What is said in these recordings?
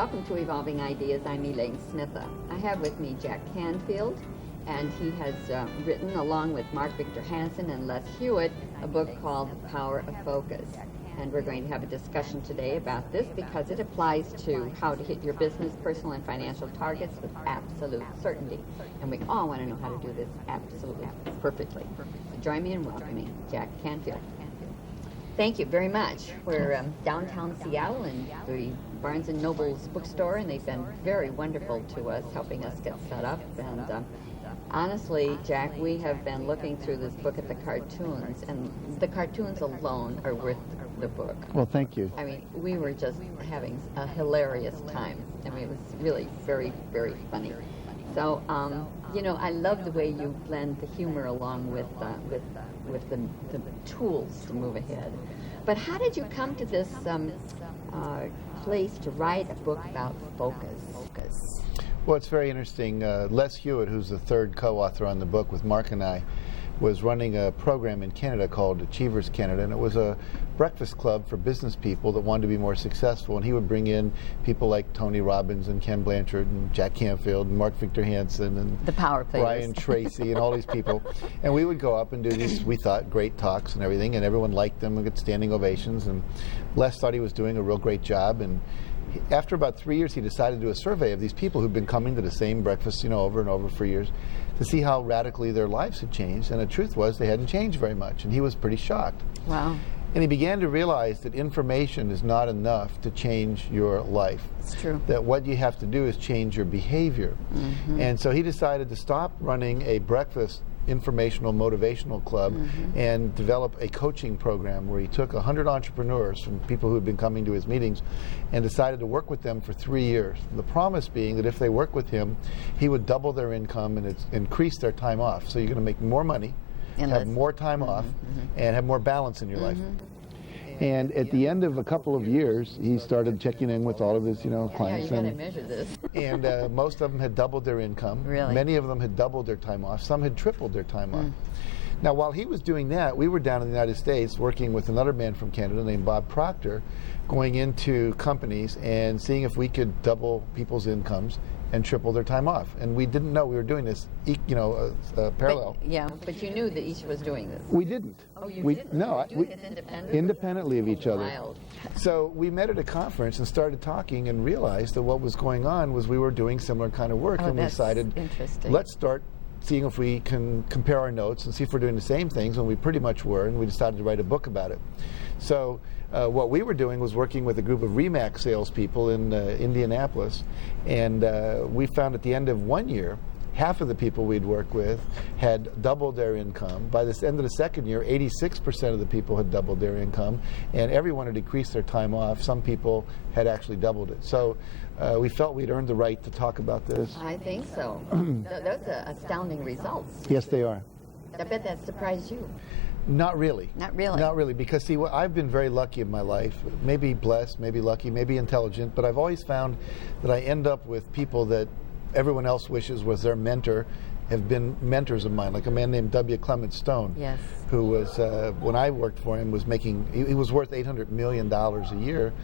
Welcome to Evolving Ideas. I'm Elaine Smitha. I have with me Jack Canfield, and he has written, along with Mark Victor Hansen and Les Hewitt, a book called The Power of Focus. And we're going to have a discussion today about this because it applies to how to hit your business, personal, and financial targets with absolute certainty. And we all want to know how to do this absolutely perfectly. So join me in welcoming Jack Canfield. Thank you very much. We're downtown Seattle in the Barnes & Noble's bookstore, and they've been very wonderful to us, helping us get set up. And honestly, Jack, we have been looking through this book at the cartoons, and the cartoons alone are worth the book. Well, thank you. I mean, we were just having a hilarious time. I mean, it was really very, very funny. So, you know, I love the way you blend the humor along with the tools to move ahead. But how did you come to this place to write a book about focus? Well, it's very interesting. Les Hewitt, who's the third co-author on the book with Mark and I, was running a program in Canada called Achievers Canada, and it was a breakfast club for business people that wanted to be more successful. And he would bring in people like Tony Robbins and Ken Blanchard and Jack Canfield and Mark Victor Hansen and the power players, Brian Tracy and all these people. And we would go up and do these, we thought, great talks and everything, and everyone liked them and got standing ovations. And Les thought he was doing a real great job. And after about 3 years, he decided to do a survey of these people who'd been coming to the same breakfast, over and over for years, to see how radically their lives had changed. And the truth was, they hadn't changed very much. And he was pretty shocked. Wow. And he began to realize that information is not enough to change your life. It's true. That what you have to do is change your behavior. Mm-hmm. And so he decided to stop running a breakfast informational motivational club and develop a coaching program where he took 100 entrepreneurs from people who had been coming to his meetings and decided to work with them for 3 years. The promise being that if they work with him, he would double their income and increase their time off. So you're going to make more money, have more time off, and have more balance in your life. And at the end of a couple of years, he started checking in with all of his, clients. Yeah, you got to measure this. And most of them had doubled their income. Really? Many of them had doubled their time off. Some had tripled their time off. Now, while he was doing that, we were down in the United States working with another man from Canada named Bob Proctor, going into companies and seeing if we could double people's incomes and triple their time off. And we didn't know we were doing this, parallel. But you knew that each was doing this. We didn't. Oh, you didn't? No. We did this independently? Independently of each other. Wild. So we met at a conference and started talking and realized that what was going on was we were doing similar kind of work. And we decided, let's start seeing if we can compare our notes and see if we're doing the same things, and we pretty much were, and we decided to write a book about it. So what we were doing was working with a group of RE/MAX salespeople in Indianapolis, and we found at the end of 1 year, half of the people we'd worked with had doubled their income. By the end of the second year, 86% of the people had doubled their income, and everyone had decreased their time off. Some people had actually doubled it. So we felt we'd earned the right to talk about this. I think so. Those are astounding results. Yes, they are. I bet that surprised you. Not really. Not really? Not really, because see, I've been very lucky in my life, maybe blessed, maybe lucky, maybe intelligent, but I've always found that I end up with people that everyone else wishes was their mentor, have been mentors of mine, like a man named W. Clement Stone, yes, who was, when I worked for him, was making, he was worth $800 million a year,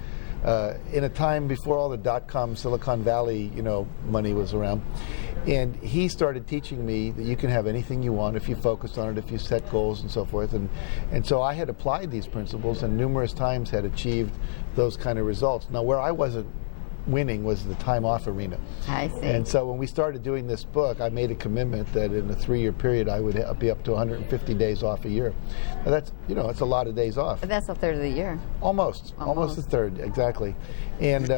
in a time before all the dot-com Silicon Valley, money was around. And he started teaching me that you can have anything you want if you focus on it, if you set goals and so forth. And so I had applied these principles and numerous times had achieved those kind of results. Now, where I wasn't winning was the time off arena. I see. And so when we started doing this book, I made a commitment that in a 3-year period I would be up to 150 days off a year. Now that's, it's a lot of days off. But that's a third of the year. Almost a third, exactly. And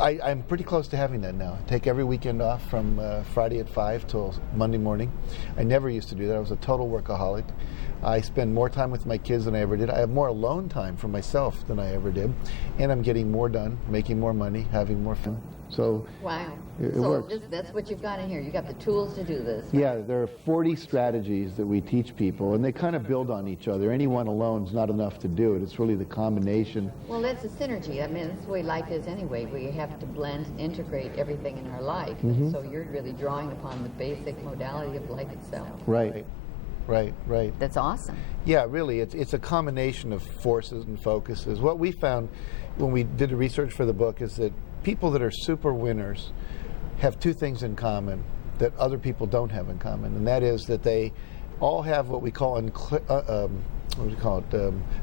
I'm pretty close to having that now. I take every weekend off from Friday at 5 till Monday morning. I never used to do that. I was a total workaholic. I spend more time with my kids than I ever did. I have more alone time for myself than I ever did. And I'm getting more done, making more money, having more fun. So wow. It works. That's what you've got in here. You've got the tools to do this. Yeah, there are 40 strategies that we teach people, and they kind of build on each other. Any one alone is not enough to do it. It's really the combination. Well, that's a synergy. I mean, that's the way life is anyway. We have to blend and integrate everything in our life. And so you're really drawing upon the basic modality of life itself. Right. Right. That's awesome. Yeah, really, it's a combination of forces and focuses. What we found when we did the research for the book is that people that are super winners have two things in common that other people don't have in common, and that is that they all have what we call a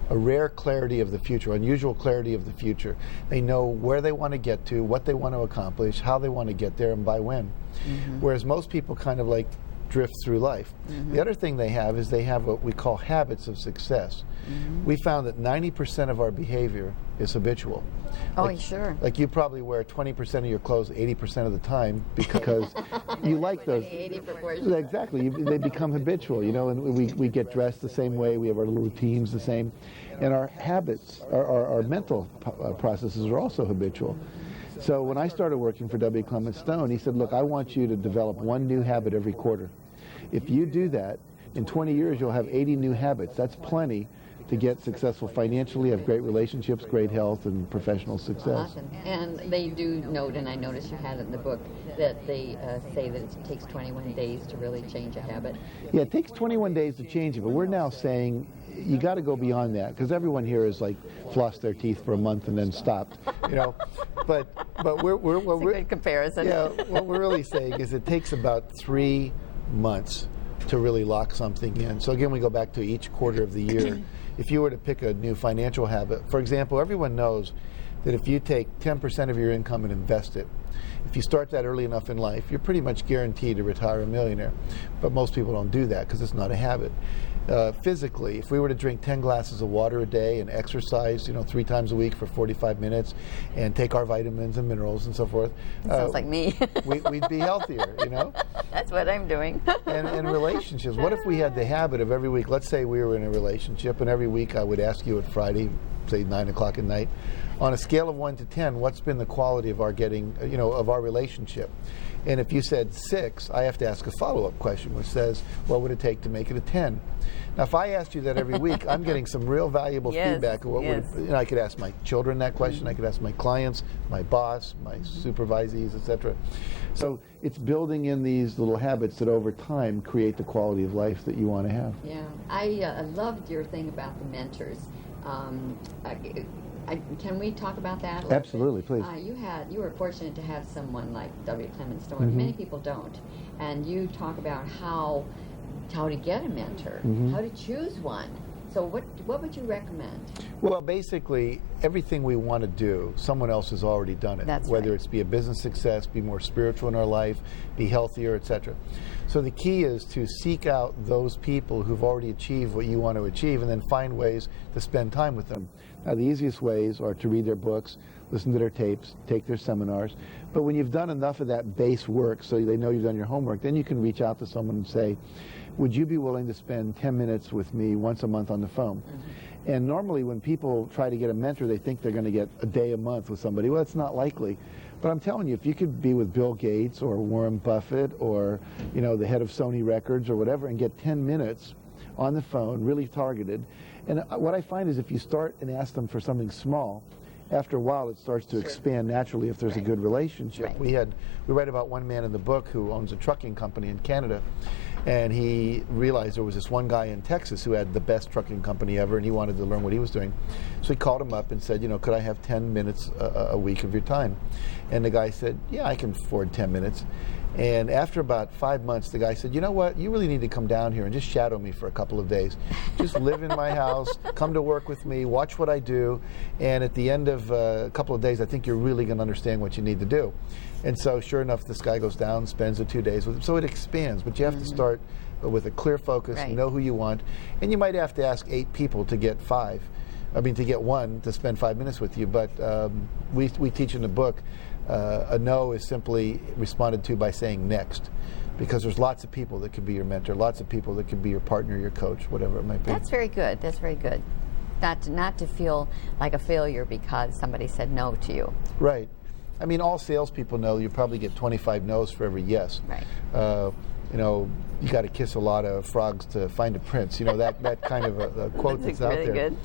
rare clarity of the future, unusual clarity of the future. They know where they want to get to, what they want to accomplish, how they want to get there, and by when. Whereas most people kind of like drift through life. The other thing they have is they have what we call habits of success. We found that 90% of our behavior is habitual. Oh, sure. Like you probably wear 20% of your clothes 80% of the time because you like those. 80 proportion. Exactly. They become habitual, you know, and we get dressed the same way. We have our little routines the same. And our habits, our mental processes are also habitual. So when I started working for W. Clement Stone, he said, look, I want you to develop one new habit every quarter. If you do that, in 20 years you'll have 80 new habits. That's plenty to get successful financially, have great relationships, great health, and professional success. Awesome. And they do note, and I noticed you had it in the book, that they say that it takes 21 days to really change a habit. Yeah, it takes 21 days to change it, but we're now saying you got to go beyond that, because everyone here is like flossed their teeth for a month and then stopped, you know. But we're It's a good comparison. Yeah, what we're really saying is it takes about 3 months to really lock something in. So again, we go back to each quarter of the year. If you were to pick a new financial habit, for example, everyone knows that if you take 10% of your income and invest it, if you start that early enough in life, you're pretty much guaranteed to retire a millionaire. But most people don't do that because it's not a habit. Physically, if we were to drink 10 glasses of water a day and exercise, 3 times a week for 45 minutes and take our vitamins and minerals and so forth. Sounds like me. we'd be healthier, That's what I'm doing. and relationships. What if we had the habit of every week, let's say we were in a relationship, and every week I would ask you at Friday, say 9 o'clock at night, on a scale of 1 to 10, what's been the quality of our of our relationship? And if you said 6, I have to ask a follow-up question, which says, what would it take to make it a 10? Now, if I asked you that every week, I'm getting some real valuable feedback. Of what I could ask my children that question. I could ask my clients, my boss, my supervisees, etc. So it's building in these little habits that over time create the quality of life that you want to have. Yeah, I loved your thing about the mentors. Can we talk about that? Absolutely, please. You were fortunate to have someone like W. Clement Stone. Many people don't, and you talk about how to get a mentor, how to choose one. So what would you recommend? Well, basically, everything we want to do, someone else has already done it. That's Whether right. it's be a business success, be more spiritual in our life, be healthier, etc. So the key is to seek out those people who've already achieved what you want to achieve and then find ways to spend time with them. Now, the easiest ways are to read their books, listen to their tapes, take their seminars. But when you've done enough of that base work so they know you've done your homework, then you can reach out to someone and say, would you be willing to spend 10 minutes with me once a month on the phone? And normally when people try to get a mentor, they think they're going to get a day a month with somebody. Well, it's not likely. But I'm telling you, if you could be with Bill Gates or Warren Buffett or, the head of Sony Records or whatever and get 10 minutes on the phone, really targeted. And what I find is if you start and ask them for something small, after a while it starts to expand naturally if there's a good relationship. Right. We write about one man in the book who owns a trucking company in Canada. And he realized there was this one guy in Texas who had the best trucking company ever, and he wanted to learn what he was doing. So he called him up and said, could I have 10 minutes a week of your time? And the guy said, yeah, I can afford 10 minutes. And after about 5 months, the guy said, you know what, you really need to come down here and just shadow me for a couple of days. Just live in my house, come to work with me, watch what I do, and at the end of a couple of days, I think you're really going to understand what you need to do. And so sure enough, this guy goes down, spends the 2 days with him. So it expands, but you have to start with a clear focus, know who you want, and you might have to ask 8 people to get 5. To get one to spend 5 minutes with you. But we teach in the book, a no is simply responded to by saying next, because there's lots of people that could be your mentor, lots of people that could be your partner, your coach, whatever it might be. That's very good. That's very good. Not to feel like a failure because somebody said no to you. Right. All salespeople know you probably get 25 no's for every yes. Right. You got to kiss a lot of frogs to find a prince. That kind of a quote that's out really there. Good.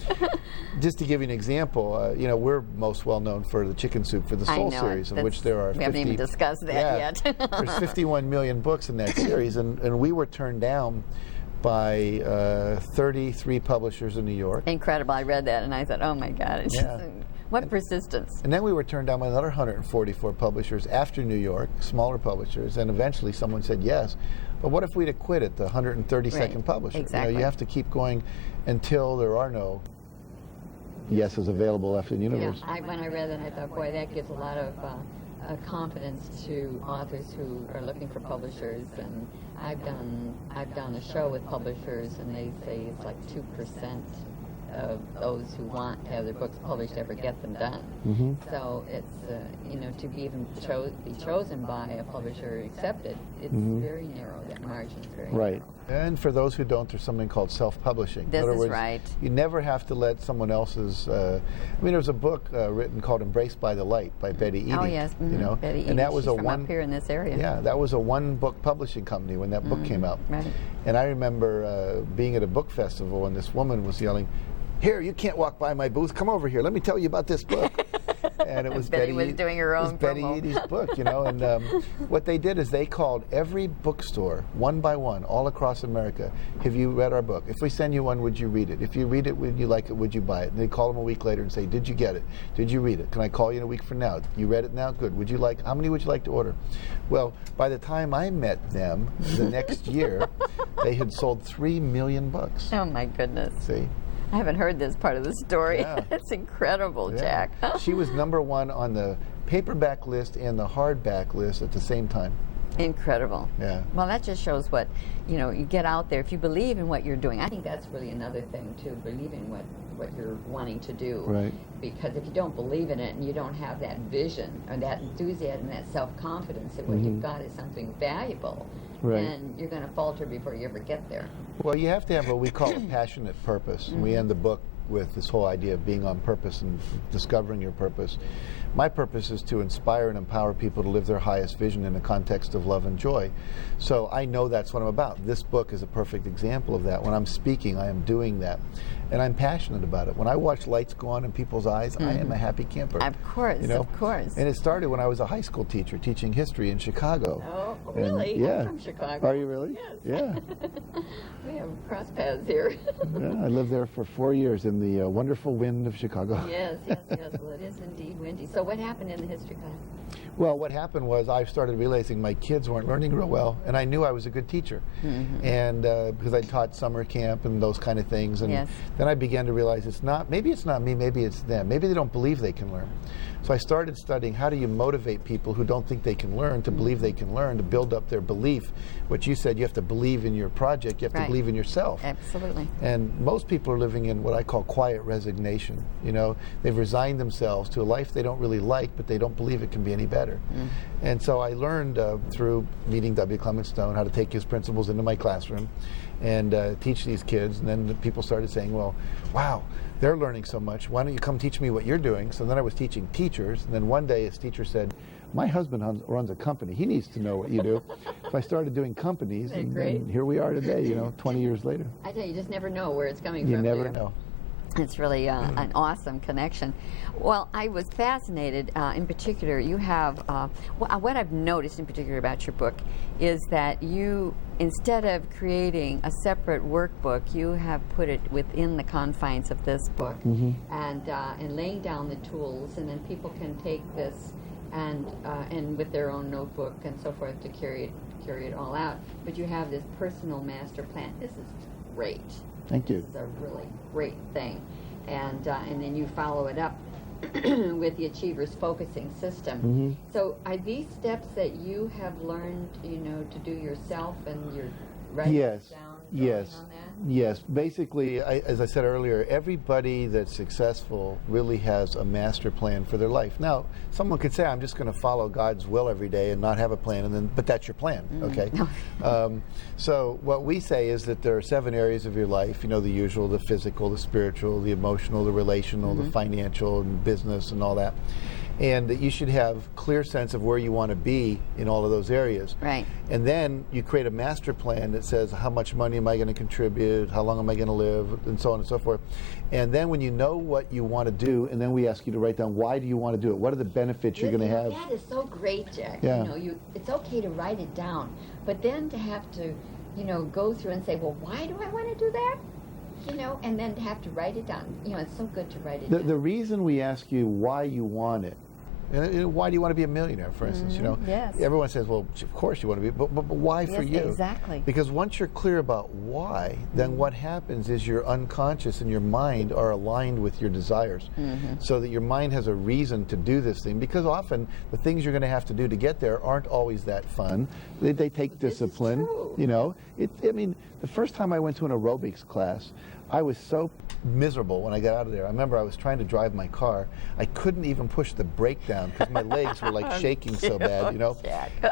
Just to give you an example, we're most well known for the Chicken Soup for the Soul series, in which there are 50. We haven't even discussed that yet. There's 51 million books in that series, and we were turned down by 33 publishers in New York. Incredible. I read that and I thought, oh my God. What persistence. And then we were turned down by another 144 publishers after New York, smaller publishers, and eventually someone said yes. But what if we'd have quit at the 132nd publisher? Exactly. You have to keep going until there are no yeses available left in the universe. Yeah, when I read that, I thought, boy, that gives a lot of confidence to authors who are looking for publishers. And I've done a show with publishers, and they say it's like 2% of those who want to have their books published ever get them done. Mm-hmm. So it's to be even be chosen by a publisher accepted, it's very narrow. That margin is very narrow. And for those who don't, there's something called self-publishing. This In other is words, right. You never have to let someone else's. There was a book written called "Embraced by the Light" by Betty Eadie. Oh yes, Betty Eadie. And that was She's from up here in this area. Yeah, that was a one-book publishing company when that book came out. Right. And I remember being at a book festival, and this woman was yelling, "Here, you can't walk by my booth. Come over here. Let me tell you about this book." And it was Betty was doing her own Betty promo. Eadie's book, And what they did is they called every bookstore one by one all across America. Have you read our book? If we send you one, would you read it? If you read it, would you like it? Would you buy it? And they call them a week later and say, "Did you get it? Did you read it? Can I call you in a week from now? You read it now? Good. Would you like? How many would you like to order?" Well, by the time I met them the next year, they had sold 3 million books. Oh my goodness. See. I haven't heard this part of the story. Yeah. It's incredible, Yeah. Jack. She was #1 on the paperback list and the hardback list at the same time. Incredible. Yeah. Well, that just shows what, you get out there. If you believe in what you're doing, I think that's really another thing, too, believing what you're wanting to do. Right. Because if you don't believe in it and you don't have that vision or that enthusiasm, that self-confidence that what you've got is something valuable, then you're going to falter before you ever get there. Well, you have to have what we call a passionate purpose. And we end the book with this whole idea of being on purpose and discovering your purpose. My purpose is to inspire and empower people to live their highest vision in a context of love and joy. So I know that's what I'm about. This book is a perfect example of that. When I'm speaking, I am doing that. And I'm passionate about it. When I watch lights go on in people's eyes, I am a happy camper. Of course, of course. And it started when I was a high school teacher teaching history in Chicago. Oh, really? And, yeah. I'm from Chicago. Are you really? Yes. Yeah. We have cross paths here. Yeah, I lived there for 4 years in the wonderful wind of Chicago. Yes. Well, it is indeed windy. So what happened in the history class? Well, what happened was I started realizing my kids weren't learning real well, and I knew I was a good teacher. And because I taught summer camp and those kind of things, and then I began to realize maybe it's not me, maybe it's them. Maybe they don't believe they can learn. So I started studying how do you motivate people who don't think they can learn to believe they can learn, to build up their belief. What you said, you have to believe in your project, you have to believe in yourself. Absolutely. And most people are living in what I call quiet resignation. They've resigned themselves to a life they don't really like, but they don't believe it can be any better. And so I learned through meeting W. Clement Stone how to take his principles into my classroom and teach these kids. And then the people started saying, well, wow, they're learning so much. Why don't you come teach me what you're doing? So then I was teaching teachers. And then one day his teacher said, my husband runs a company. He needs to know what you do. So I started doing companies. And here we are today, 20 years later. I tell you, you just never know where it's coming from. You never know. It's really an awesome connection. Well, I was fascinated. In particular, you have what I've noticed in particular about your book is that you, instead of creating a separate workbook, you have put it within the confines of this book, and laying down the tools, and then people can take this and with their own notebook and so forth to carry it all out. But you have this personal master plan. This is great. Thank you. This is a really great thing. And then you follow it up with the Achievers Focusing System. So are these steps that you have learned, to do yourself, and you're writing down on that? Yes. Basically, as I said earlier, everybody that's successful really has a master plan for their life. Now, someone could say, I'm just going to follow God's will every day and not have a plan, but that's your plan, okay? So what we say is that there are 7 areas of your life, the usual, the physical, the spiritual, the emotional, the relational, the financial, and business, and all that. And that you should have clear sense of where you want to be in all of those areas. Right. And then you create a master plan that says how much money am I going to contribute, how long am I going to live, and so on and so forth. And then when you know what you want to do, and then we ask you to write down why do you want to do it? What are the benefits you're going to have? That is so great, Jack. Yeah. It's okay to write it down, but then to have to, go through and say, well, why do I want to do that? You know, and then have to write it down. You know, it's so good to write it down. The reason we ask you why you want it, and why do you want to be a millionaire, for instance? You know, yes. Everyone says, well, of course you want to be, but why for you? Exactly. Because once you're clear about why, then what happens is your unconscious and your mind are aligned with your desires, so that your mind has a reason to do this thing. Because often the things you're going to have to do to get there aren't always that fun. They take discipline. You know, I mean, the first time I went to an aerobics class, I was so miserable when I got out of there. I remember I was trying to drive my car. I couldn't even push the brake down because my legs were like shaking so bad, you know.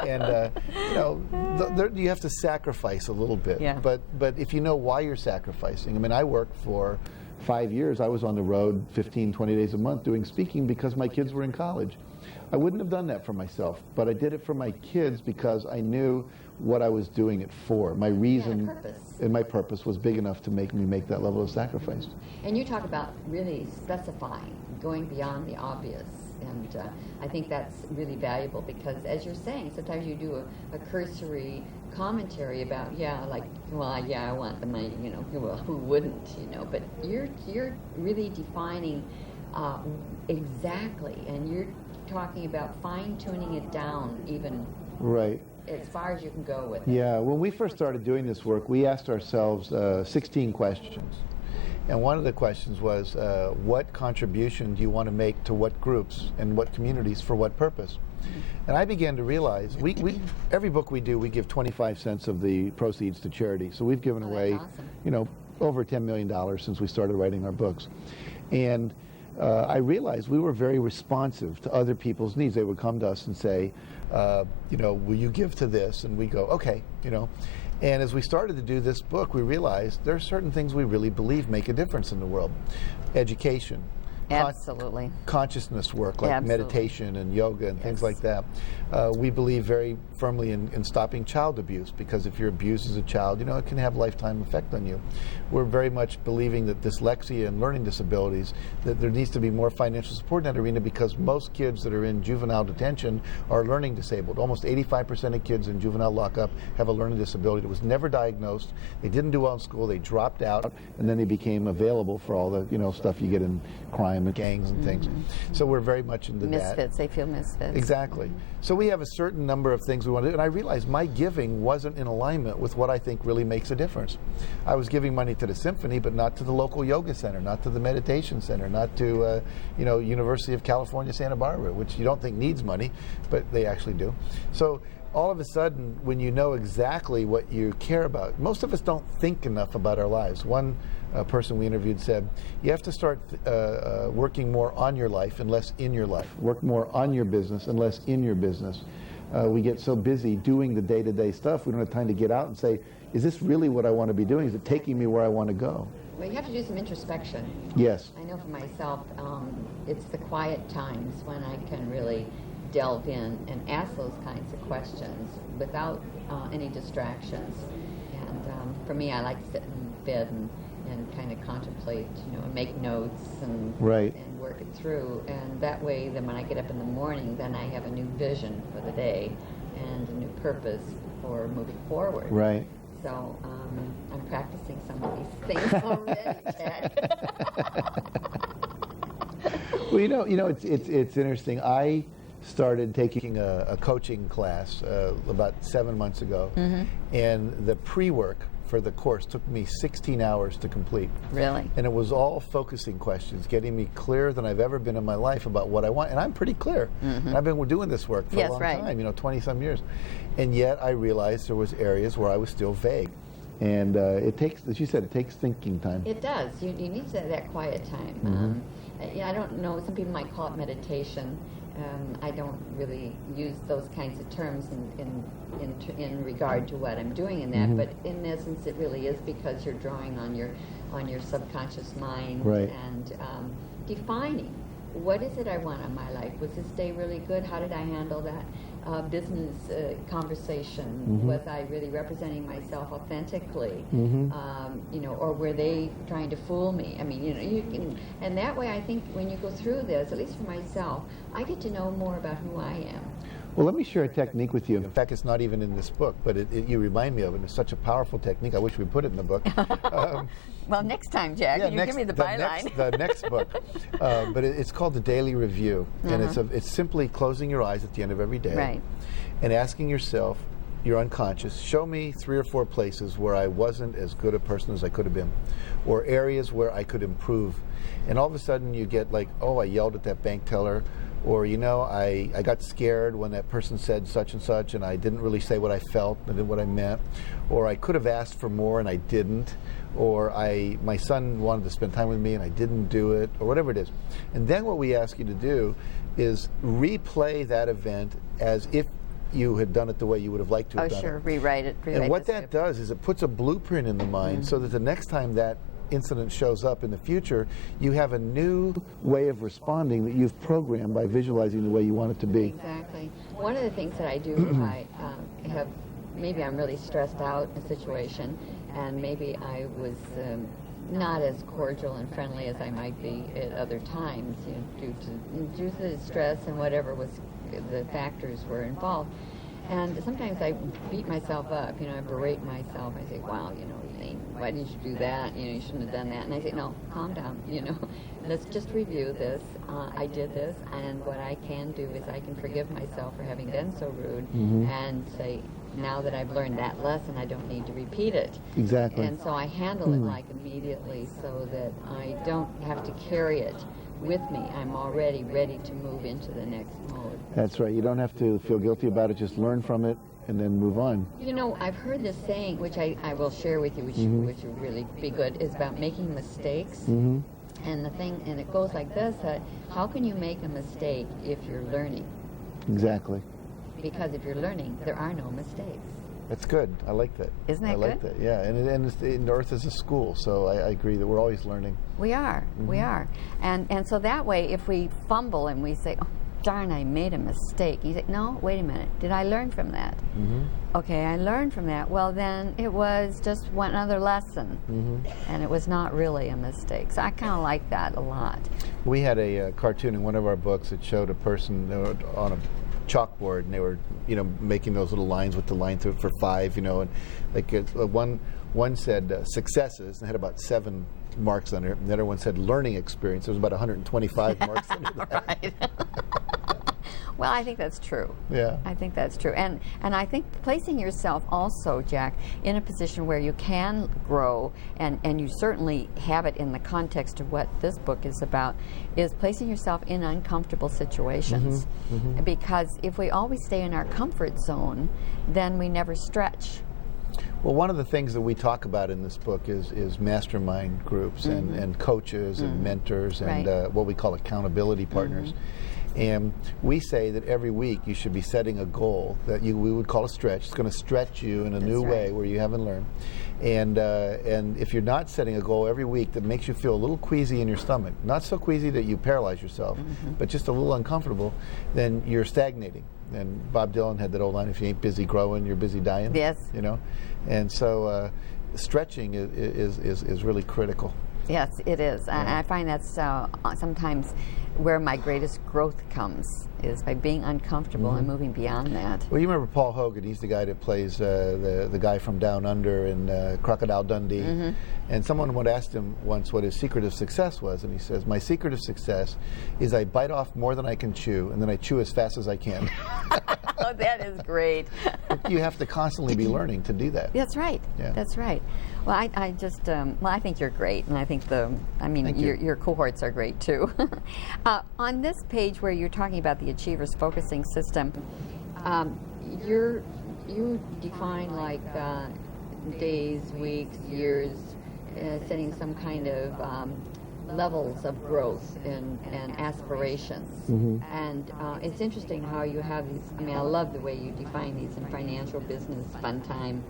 And you know, you have to sacrifice a little bit. Yeah. But if you know why you're sacrificing, I mean, I worked for 5 years. I was on the road 15, 20 days a month doing speaking because my kids were in college. I wouldn't have done that for myself, but I did it for my kids because I knew what I was doing it for. My reason and my purpose was big enough to make me make that level of sacrifice. And you talk about really specifying, going beyond the obvious. And I think that's really valuable because, as you're saying, sometimes you do a cursory commentary about, I want the money, you know, well, who wouldn't, you know, but you're really defining exactly, and you're talking about fine-tuning it down even as far as you can go with it. Yeah, when we first started doing this work, we asked ourselves 16 questions. And one of the questions was, what contribution do you want to make to what groups and what communities for what purpose? And I began to realize, every book we do, we give 25 cents of the proceeds to charity. So we've given away, you know, over $10 million since we started writing our books. And I realized we were very responsive to other people's needs. They would come to us and say, you know, will you give to this? And we go, okay, you know. And as we started to do this book, we realized there are certain things we really believe make a difference in the world. Education. Absolutely. Consciousness work, like meditation and yoga and things like that. We believe very firmly in stopping child abuse, because if you're abused as a child, you know, it can have a lifetime effect on you. We're very much believing that dyslexia and learning disabilities, that there needs to be more financial support in that arena, because most kids that are in juvenile detention are learning disabled. Almost 85% of kids in juvenile lockup have a learning disability that was never diagnosed. They didn't do well in school, they dropped out, and then they became available for all the, you know, stuff you get in crime and gangs and things. So we're very much into misfits. They feel misfits. Exactly. So we have a certain number of things we want to do, and I realized my giving wasn't in alignment with what I think really makes a difference. I was giving money to the symphony, but not to the local yoga center, not to the meditation center, not to you know, University of California, Santa Barbara, which you don't think needs money, but they actually do. So all of a sudden, when you know exactly what you care about, most of us don't think enough about our lives. One person we interviewed said, you have to start working more on your life and less in your life. Work more on your business and less in your business. We get so busy doing the day-to-day stuff, we don't have time to get out and say, is this really what I want to be doing? Is it taking me where I want to go? Well, you have to do some introspection. Yes. I know for myself, it's the quiet times when I can really delve in and ask those kinds of questions without any distractions. And for me, I like to sit in bed and kind of contemplate, you know, and make notes and work it through. And that way, then when I get up in the morning, then I have a new vision for the day and a new purpose for moving forward. Right. So I'm practicing some of these things already, Jack. Well, you know, it's interesting. I started taking a coaching class about 7 months ago, and the pre-work for the course took me 16 hours to complete. Really? And it was all focusing questions, getting me clearer than I've ever been in my life about what I want. And I'm pretty clear. And I've been doing this work for a long time, you know, 20-some years. And yet I realized there was areas where I was still vague. And it takes, as you said, it takes thinking time. It does. You need that quiet time. I don't know, some people might call it meditation. I don't really use those kinds of terms in regard to what I'm doing in that, but in essence it really is, because you're drawing on your subconscious mind and defining, what is it I want in my life? Was this day really good? How did I handle that business conversation? Was I really representing myself authentically? You know, or were they trying to fool me? I mean, you know, you can, and that way I think when you go through this, at least for myself, I get to know more about who I am. Well, let me share a technique with you. In fact, it's not even in this book, but you remind me of it. It's such a powerful technique. I wish we put it in the book. Well, next time, Jack, you give me the byline. The next book. But it's called The Daily Review. And it's simply closing your eyes at the end of every day and asking yourself, your unconscious, show me 3 or 4 places where I wasn't as good a person as I could have been, or areas where I could improve. And all of a sudden you get like, oh, I yelled at that bank teller, or, you know, I got scared when that person said such and such and I didn't really say what I felt, I did what I meant, or I could have asked for more and I didn't, or my son wanted to spend time with me and I didn't do it, or whatever it is. And then what we ask you to do is replay that event as if you had done it the way you would have liked to have done it. Rewrite it. And what that does is it puts a blueprint in the mind so that the next time that incident shows up in the future, you have a new way of responding that you've programmed by visualizing the way you want it to be. Exactly. One of the things that I do if maybe I'm really stressed out in a situation, and maybe I was not as cordial and friendly as I might be at other times, you know, due to the stress and whatever was the factors were involved. And sometimes I beat myself up, you know, I berate myself. I say, wow, you know, Elaine, why did you do that? You know, you shouldn't have done that. And I say, no, calm down, you know. Let's just review this. I did this, and what I can do is I can forgive myself for having been so rude and say, now that I've learned that lesson, I don't need to repeat it. Exactly. And so I handle it like immediately so that I don't have to carry it with me. I'm already ready to move into the next mode. That's right. You don't have to feel guilty about it. Just learn from it and then move on. You know, I've heard this saying, which I will share with you, which would really be good, is about making mistakes. And the thing, and it goes like this, how can you make a mistake if you're learning? Exactly. Because if you're learning, there are no mistakes. That's good. I like that. Isn't that good? I like that, yeah. And Earth is a school, so I agree that we're always learning. We are. We are. And so that way, if we fumble and we say, oh, darn, I made a mistake, you say, no, wait a minute, did I learn from that? Okay, I learned from that. Well, then it was just one other lesson, and it was not really a mistake. So I kind of like that a lot. We had a cartoon in one of our books that showed a person on a chalkboard, and they were, you know, making those little lines with the line through it for 5, you know, and like one said successes and had about 7 marks under it, and the other one said learning experience. There was about 125 marks under that. Right. Well, I think that's true. Yeah. I think that's true. And I think placing yourself also, Jack, in a position where you can grow, and you certainly have it in the context of what this book is about, is placing yourself in uncomfortable situations. Because if we always stay in our comfort zone, then we never stretch. Well, one of the things that we talk about in this book is mastermind groups and coaches and mentors and what we call accountability partners. And we say that every week you should be setting a goal that we would call a stretch. It's going to stretch you in a new way where you haven't learned. And if you're not setting a goal every week that makes you feel a little queasy in your stomach, not so queasy that you paralyze yourself, but just a little uncomfortable, then you're stagnating. And Bob Dylan had that old line, if you ain't busy growing, you're busy dying. Yes. You know? And so stretching is really critical. Yes, it is. I find that's sometimes where my greatest growth comes, is by being uncomfortable and moving beyond that. Well, you remember Paul Hogan? He's the guy that plays the guy from Down Under in Crocodile Dundee. And someone would ask him once what his secret of success was, and he says, my secret of success is I bite off more than I can chew, and then I chew as fast as I can. Oh, that is great. You have to constantly be learning to do that. That's right. Yeah. That's right. Well, I just, I think you're great, and I think your cohorts are great too. On this page where you're talking about the Achievers Focusing System, you define like days, weeks, years, setting some kind of levels of growth and aspirations. And it's interesting how you have these. I mean, I love the way you define these in financial, business, fun time,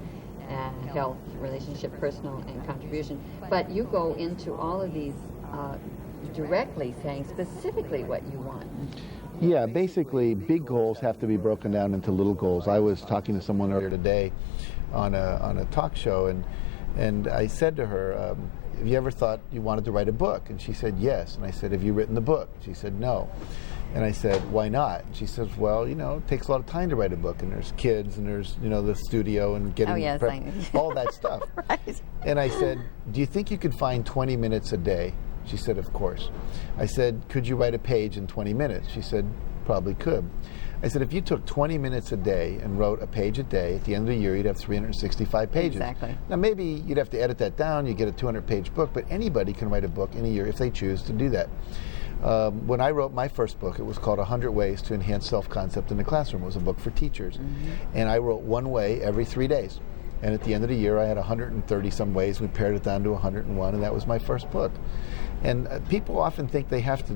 health, relationship, personal, and contribution. But you go into all of these directly saying specifically what you want. Yeah, basically big goals have to be broken down into little goals. I was talking to someone earlier today on a talk show, and I said to her, have you ever thought you wanted to write a book? And she said yes. And I said, have you written the book? She said no. And I said, why not? And she says, well, it takes a lot of time to write a book, and there's kids, and there's, the studio and getting all that stuff. Right. And I said, do you think you could find 20 minutes a day? She said, of course. I said, could you write a page in 20 minutes? She said, probably could. I said, if you took 20 minutes a day and wrote a page a day, at the end of the year, you'd have 365 pages. Exactly. Now, maybe you'd have to edit that down. You get a 200-page book, but anybody can write a book in a year if they choose to do that. When I wrote my first book, it was called 100 Ways to Enhance Self-Concept in the Classroom. It was a book for teachers. Mm-hmm. And I wrote one way every 3 days. And at the end of the year, I had 130-some ways. We pared it down to 101, and that was my first book. And people often think they have to,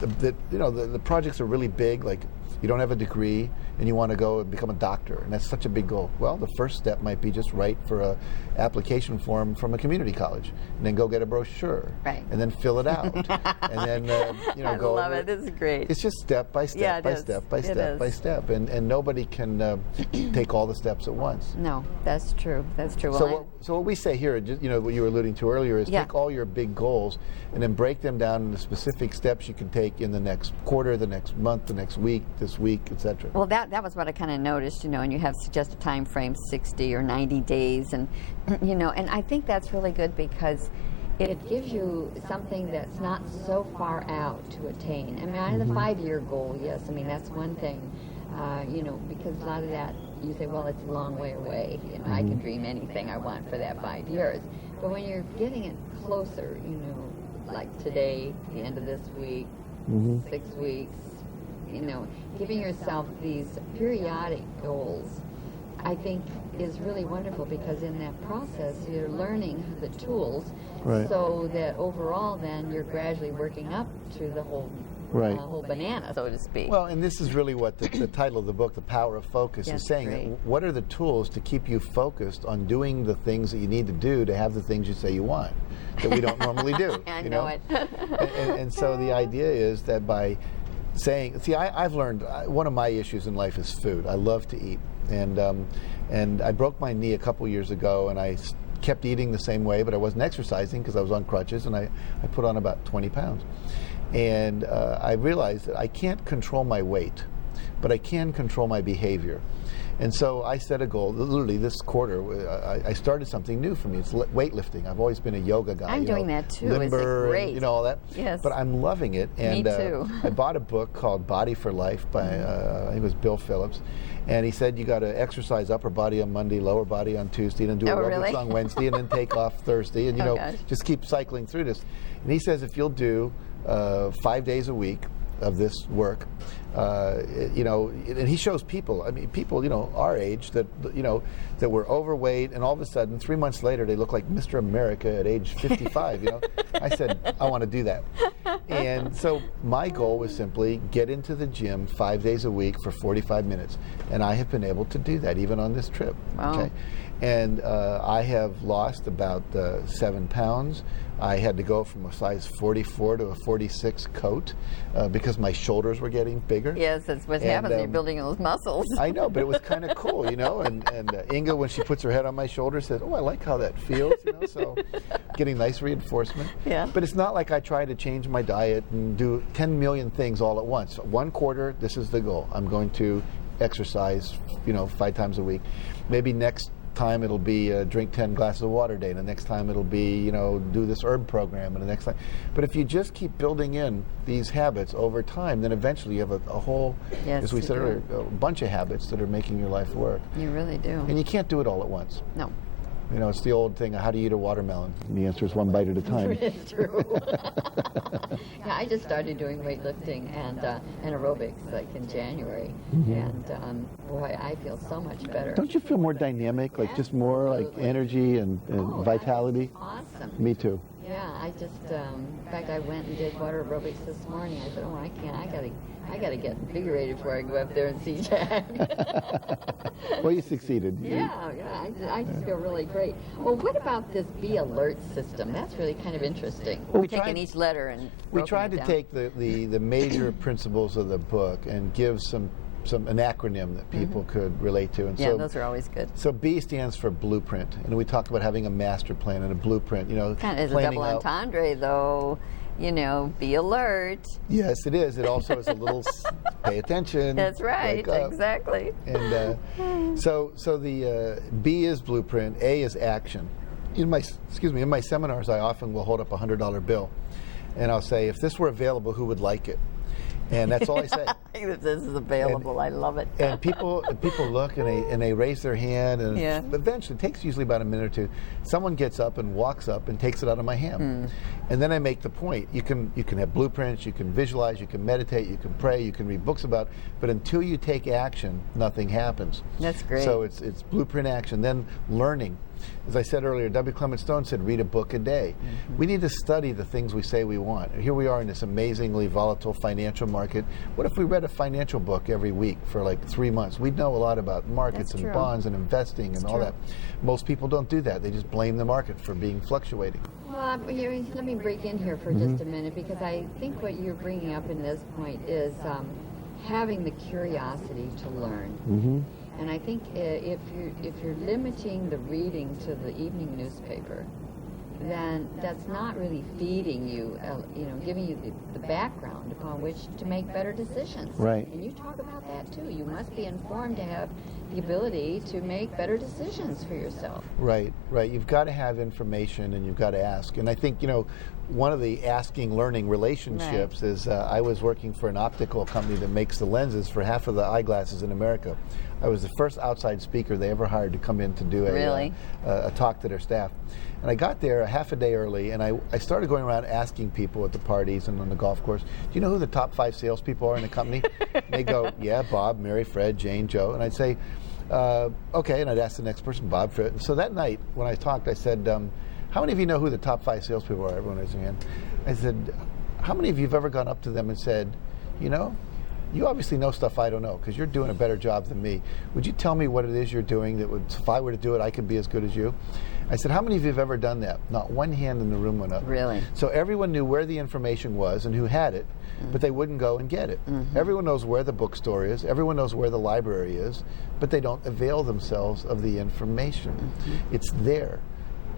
the projects are really big, like you don't have a degree and you want to go and become a doctor, and that's such a big goal. Well, the first step might be just write for a application form from a community college, and then go get a brochure, right, and then fill it out, and then I go love over it. This is great. It's just step by step, yeah, by step by step by step, and nobody can take all the steps at once. No, that's true. That's true. So what we say here, what you were alluding to earlier, is take all your big goals and then break them down into specific steps you can take in the next quarter, the next month, the next week, this week, etc. Well, that was what I kind of noticed, and you have suggested time frame 60 or 90 days, and and I think that's really good because it gives you something that's not so far out to attain. I mean, I have the 5-year goal, yes. I mean, that's one thing, because a lot of that, you say, well, it's a long way away. I can dream anything I want for that 5 years. But when you're getting it closer, like today, the end of this week, 6 weeks, giving yourself these periodic goals, I think is really wonderful, because in that process you're learning the tools, so that overall then you're gradually working up to the whole whole banana, so to speak. Well, and this is really what the title of the book, The Power of Focus, is saying. What are the tools to keep you focused on doing the things that you need to do to have the things you say you want, that we don't normally do? I know it. and so the idea is that by saying, I've learned one of my issues in life is food. I love to eat, and I broke my knee a couple years ago, and I kept eating the same way, but I wasn't exercising because I was on crutches, and I put on about 20 pounds. And I realized that I can't control my weight, but I can control my behavior. And so I set a goal. Literally this quarter, I started something new for me. It's weightlifting. I've always been a yoga guy. I'm doing that too. Limber, is it great? And, all that. Yes. But I'm loving it. And me too. I bought a book called Body for Life by I think it was Bill Phillips. And he said you got to exercise upper body on Monday, lower body on Tuesday, and then do aerobics on Wednesday, and then take off Thursday, and just keep cycling through this. And he says if you'll do 5 days a week of this work, and he shows people, our age that were overweight, and all of a sudden 3 months later they look like Mr. America at age 55. I said, I want to do that. And so my goal was simply get into the gym 5 days a week for 45 minutes, and I have been able to do that even on this trip. Wow. Okay, and I have lost about 7 pounds. I had to go from a size 44 to a 46 coat because my shoulders were getting bigger. Yes, that's what happens when you're building those muscles. I know, but it was kind of cool, And Inga, when she puts her head on my shoulder, says, "Oh, I like how that feels," So getting nice reinforcement. Yeah. But it's not like I try to change my diet and do 10 million things all at once. 1 quarter, this is the goal. I'm going to exercise, 5 times a week. Maybe next time it'll be drink 10 glasses of water a day, and the next time it'll be do this herb program, and the next time. But if you just keep building in these habits over time, then eventually you have a whole, as we said earlier, a bunch of habits that are making your life work. You really do. And you can't do it all at once. No. It's the old thing, how do you eat a watermelon? And the answer is 1 bite at a time. It's true. Yeah, I just started doing weightlifting and aerobics like in January, and boy, I feel so much better. Don't you feel more dynamic, like just more like energy and vitality? Awesome. Me too. Yeah, I just, in fact, I went and did water aerobics this morning. I said, I can't, I gotta get invigorated before I go up there and see Jack. Well, you succeeded. Yeah, I just feel really great. Well, what about this Be Alert system? That's really kind of interesting. Well, we've taken each letter and we tried to take the major principles of the book and give an acronym that people could relate to. And so those are always good. So B stands for blueprint, and we talk about having a master plan and a blueprint. Kind of is a double entendre, though. you know, be alert. Yes, it is. It also is a little pay attention. That's right, exactly. And so the B is blueprint, A is action. In my seminars, I often will hold up a $100 bill, and I'll say, if this were available, who would like it? And that's all I say. If this is available, I love it. And people look and they raise their hand, and eventually, it takes usually about a minute or two, someone gets up and walks up and takes it out of my hand. And then I make the point. You can have blueprints, you can visualize, you can meditate, you can pray, you can read books about it, but until you take action, nothing happens. That's great. So it's blueprint action, then learning. As I said earlier, W. Clement Stone said, read a book a day. We need to study the things we say we want. Here we are in this amazingly volatile financial market. What if we read a financial book every week for like 3 months? We'd know a lot about markets and bonds and investing and all that. Most people don't do that. They just blame the market for being fluctuating. Well, let me break in here for just a minute, because I think what you're bringing up in this point is having the curiosity to learn. And I think if you're limiting the reading to the evening newspaper, then that's not really feeding you, giving you the background upon which to make better decisions. Right. And you talk about that too. You must be informed to have the ability to make better decisions for yourself. Right. You've got to have information, and you've got to ask. And I think, one of the asking-learning relationships is I was working for an optical company that makes the lenses for half of the eyeglasses in America. I was the first outside speaker they ever hired to come in to do a talk to their staff. And I got there a half a day early, and I started going around asking people at the parties and on the golf course, do you know who the top 5 salespeople are in the company? And they go, yeah, Bob, Mary, Fred, Jane, Joe. And I'd say, okay, and I'd ask the next person, Bob, Fred. And so that night when I talked, I said, how many of you know who the top 5 salespeople are? Everyone raised their hand. I said, how many of you have ever gone up to them and said, you obviously know stuff I don't know, because you're doing a better job than me. Would you tell me what it is you're doing that would, if I were to do it, I could be as good as you? I said, how many of you have ever done that? Not one hand in the room went up. Really? So everyone knew where the information was and who had it, but they wouldn't go and get it. Everyone knows where the bookstore is. Everyone knows where the library is, but they don't avail themselves of the information. It's there.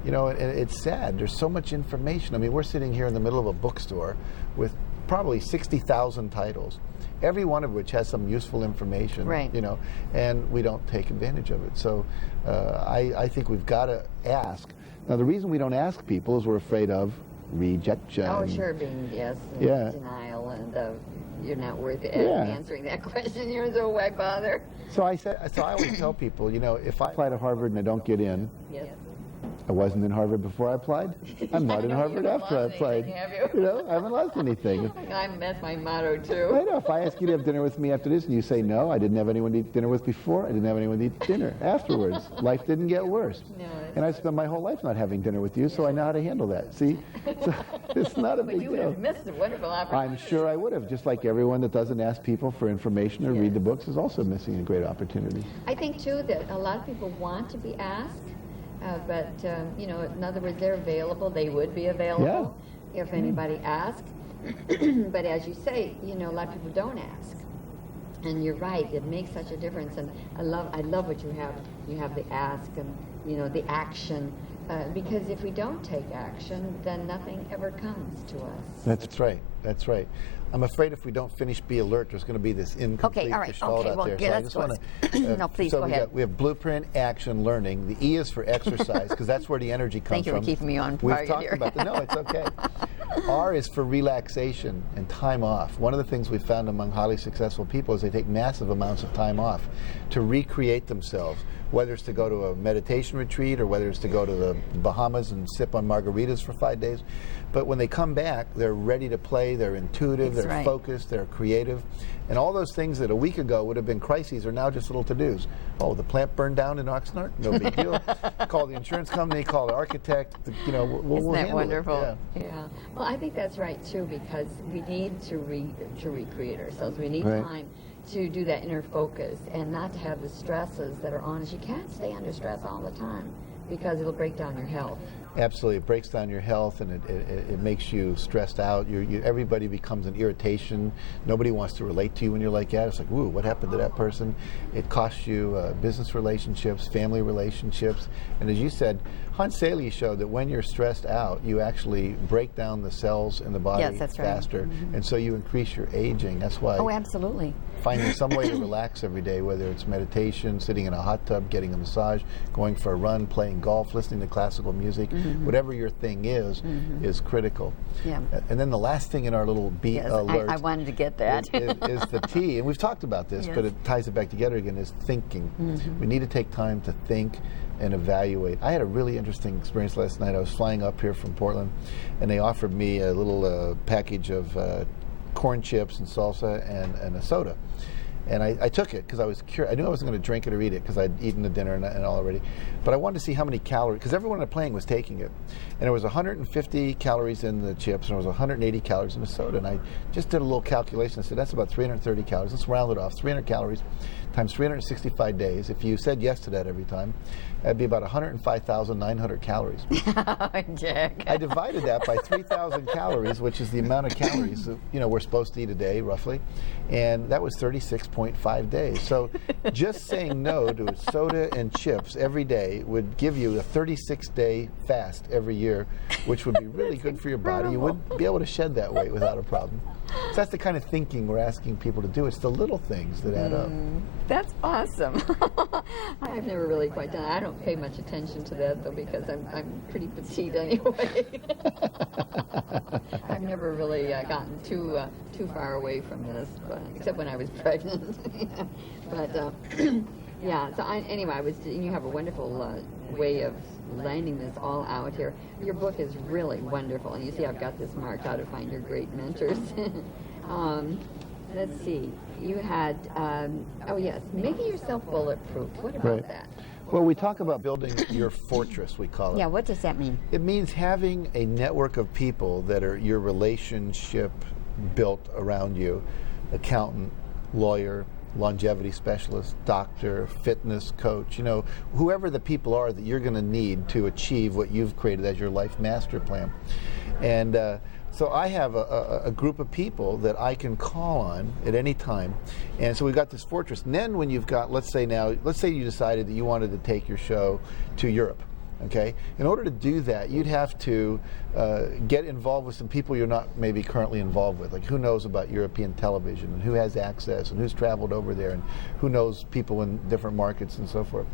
And it's sad. There's so much information. I mean, we're sitting here in the middle of a bookstore with probably 60,000 titles, every one of which has some useful information, and we don't take advantage of it. So I think we've got to ask. Now, the reason we don't ask people is we're afraid of rejection. Oh, sure, being denial, and you're not worth answering that question. You're so why bother? So I always tell people, if I apply to Harvard and I don't get in, I wasn't in Harvard before I applied. I'm not in Harvard after I applied. I haven't lost anything. That's my motto, too. I know. If I ask you to have dinner with me after this and you say no, I didn't have anyone to eat dinner with before, I didn't have anyone to eat dinner afterwards. Life didn't get worse. No, and I spent my whole life not having dinner with you, so I know how to handle that. See? So it's not a big deal. But you would have missed a wonderful opportunity. I'm sure I would have, just like everyone that doesn't ask people for information or read the books is also missing a great opportunity. I think, too, that a lot of people want to be asked. But, in other words, they're available. They would be available if anybody asked. But as you say, a lot of people don't ask. And you're right. It makes such a difference. And I love what you have. You have the ask and, the action. Because if we don't take action, then nothing ever comes to us. That's right. I'm afraid if we don't finish Be Alert, there's going to be this incomplete gestalt out there. So I just want to... No, please, go ahead. We have blueprint, action, learning. The E is for exercise, because that's where the energy comes from. Thank you for keeping me on We've target talked here. about that. No, it's okay. R is for relaxation and time off. One of the things we've found among highly successful people is they take massive amounts of time off to recreate themselves, whether it's to go to a meditation retreat or whether it's to go to the Bahamas and sip on margaritas for 5 days. But when they come back, they're ready to play, they're intuitive, they're focused, they're creative. And all those things that a week ago would have been crises are now just little to-dos. Oh, the plant burned down in Oxnard? No big deal. Call the insurance company, call the architect, we'll Isn't that handle wonderful? It. Yeah. Well, I think that's right, too, because we need to recreate ourselves. We need time to do that inner focus and not to have the stresses that are on us. You can't stay under stress all the time. because it'll break down your health. Absolutely, it breaks down your health, and it makes you stressed out. Everybody becomes an irritation. Nobody wants to relate to you when you're like that. It's like, ooh, what happened to that person? It costs you business relationships, family relationships, and as you said, Hans Selye showed that when you're stressed out, you actually break down the cells in the body faster, and so you increase your aging. That's why. Oh, absolutely. Finding some way to relax every day, whether it's meditation, sitting in a hot tub, getting a massage, going for a run, playing golf, listening to classical music, whatever your thing is critical. Yeah. And then the last thing in our little beat alert. I wanted to get that. is the T, and we've talked about this, but it ties it back together again, is thinking. We need to take time to think and evaluate. I had a really interesting experience last night. I was flying up here from Portland, and they offered me a little package of corn chips and salsa and a soda. And I took it because I was curious. I knew I wasn't going to drink it or eat it because I'd eaten the dinner and all already. But I wanted to see how many calories, because everyone on the plane was taking it. And there was 150 calories in the chips, and there was 180 calories in the soda. And I just did a little calculation. I said, that's about 330 calories. Let's round it off. 300 calories times 365 days. If you said yes to that every time, that'd be about 105,900 calories. Jack. I divided that by 3,000 calories, which is the amount of calories that, we're supposed to eat a day, roughly. And that was 36.5 days. So just saying no to soda and chips every day would give you a 36-day fast every year, which would be really good for your body. You would be able to shed that weight without a problem. So that's the kind of thinking we're asking people to do. It's the little things that add up. That's awesome. I've never really quite done it. I don't pay much attention to that, though, because I'm pretty petite anyway. I've never really gotten too far away from this, except when I was pregnant. But yeah. So anyway, you have a wonderful way of landing this all out here. Your book is really wonderful, and you see I've got this marked, How to Find Your Great Mentors. Let's see. You had, making yourself bulletproof. What about that? Well, we talk about building your fortress, we call it. Yeah, what does that mean? It means having a network of people that are your relationship built around you, accountant, lawyer, longevity specialist, doctor, fitness coach, whoever the people are that you're going to need to achieve what you've created as your life master plan. And so I have a group of people that I can call on at any time. And so we've got this fortress. And then when you've got, let's say you decided that you wanted to take your show to Europe. Okay. In order to do that, you'd have to get involved with some people you're not maybe currently involved with. Like, who knows about European television, and who has access, and who's traveled over there, and who knows people in different markets and so forth.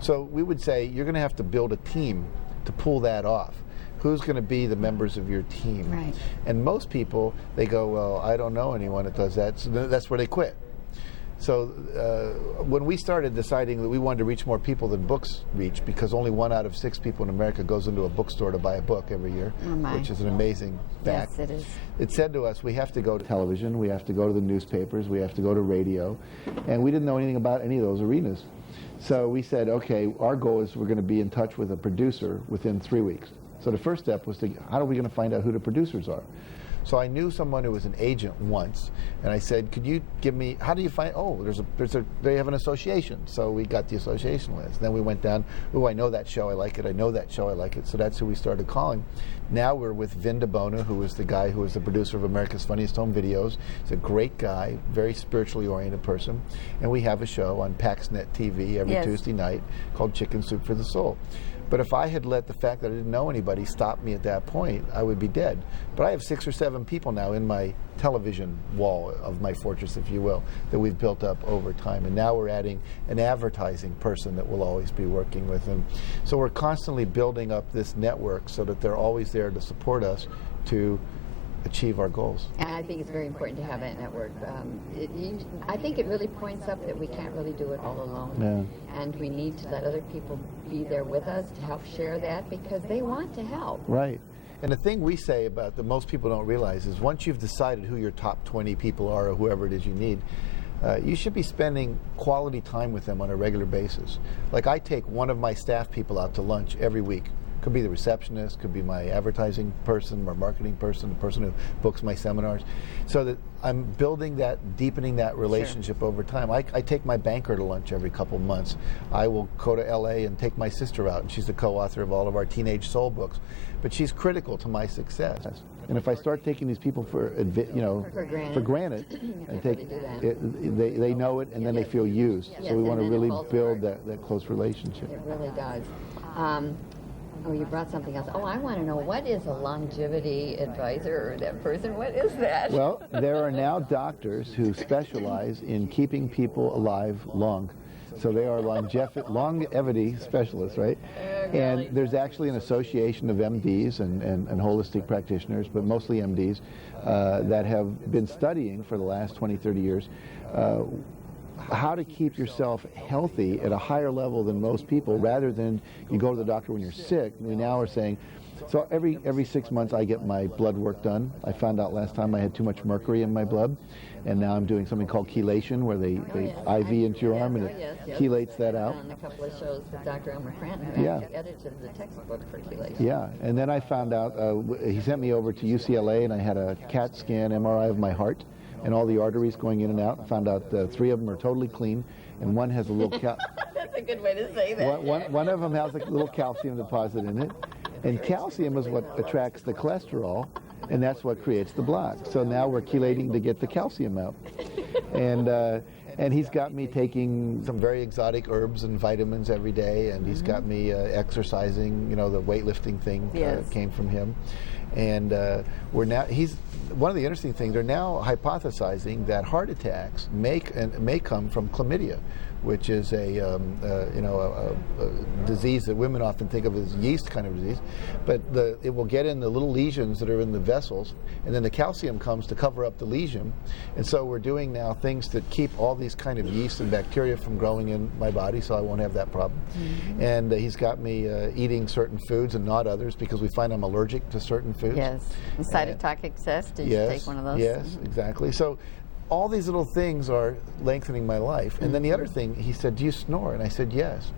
So we would say you're going to have to build a team to pull that off. Who's going to be the members of your team? Right. And most people, they go, well, I don't know anyone that does that. So that's where they quit. So when we started deciding that we wanted to reach more people than books reach, because only 1 out of 6 people in America goes into a bookstore to buy a book every year, which is an amazing fact. Yes, it is. It said to us, we have to go to television, we have to go to the newspapers, we have to go to radio, and we didn't know anything about any of those arenas. So we said, okay, our goal is we're going to be in touch with a producer within 3 weeks. So the first step was how are we going to find out who the producers are? So I knew someone who was an agent once, and I said, could you give me, how do you find, they have an association. So we got the association list. Then we went down, I know that show, I like it, I know that show, I like it. So that's who we started calling. Now we're with Vin DeBona, who was the guy who was the producer of America's Funniest Home Videos. He's a great guy, very spiritually oriented person. And we have a show on PaxNet TV every Tuesday night called Chicken Soup for the Soul. But if I had let the fact that I didn't know anybody stop me at that point, I would be dead. But I have 6 or 7 people now in my television wall of my fortress, if you will, that we've built up over time. And now we're adding an advertising person that we'll always be working with. And so we're constantly building up this network so that they're always there to support us to achieve our goals. And I think it's very important to have that network. I think it really points up that we can't really do it all alone. Yeah. And we need to let other people be there with us to help share that, because they want to help. Right. And the thing we say about that most people don't realize is once you've decided who your top 20 people are, or whoever it is you need, you should be spending quality time with them on a regular basis. Like, I take one of my staff people out to lunch every week, Could be the receptionist, could be my advertising person, or marketing person, the person who books my seminars. So that I'm building that, deepening that relationship over time. I take my banker to lunch every couple months. I will go to LA and take my sister out, and she's the co-author of all of our teenage soul books. But she's critical to my success. And if I start taking these people for granted and they know it, and then they feel used. Yes, so we want to really build hard. that close relationship. It really does. Oh, you brought something else. Oh, I want to know, what is a longevity advisor, or that person? What is that? Well, there are now doctors who specialize in keeping people alive long. So they are longevity specialists, right? And there's actually an association of MDs and holistic practitioners, but mostly MDs, that have been studying for the last 20, 30 years how to keep yourself healthy at a higher level than most people, rather than you go to the doctor when you're sick. We now are saying, so every 6 months I get my blood work done. I found out last time I had too much mercury in my blood, and now I'm doing something called chelation, where they IV into your arm and it chelates that out. I've done a couple of shows with Dr. Elmer Cranton, who actually edited the textbook for chelation. Yeah, and then I found out, he sent me over to UCLA, and I had a CAT scan MRI of my heart and all the arteries going in and out. I found out 3 of them are totally clean, and one has a little That's a good way to say that. One of them has a little calcium deposit in it, and calcium is what attracts the cholesterol, and that's what creates the block. So now we're chelating to get the calcium out. And he's got me taking some very exotic herbs and vitamins every day, and he's got me exercising. You know, the weightlifting thing came from him. And we're now, one of the interesting things, they're now hypothesizing that heart attacks may come from chlamydia, which is a disease that women often think of as yeast kind of disease, but it will get in the little lesions that are in the vessels, and then the calcium comes to cover up the lesion. And so we're doing now things that keep all these kind of yeast and bacteria from growing in my body, so I won't have that problem. And he's got me eating certain foods and not others, because we find I'm allergic to certain foods. Yes. And cytotoxic test, did you take one of those? Yes, exactly. So all these little things are lengthening my life. And then the other thing, he said, do you snore? And I said, yes.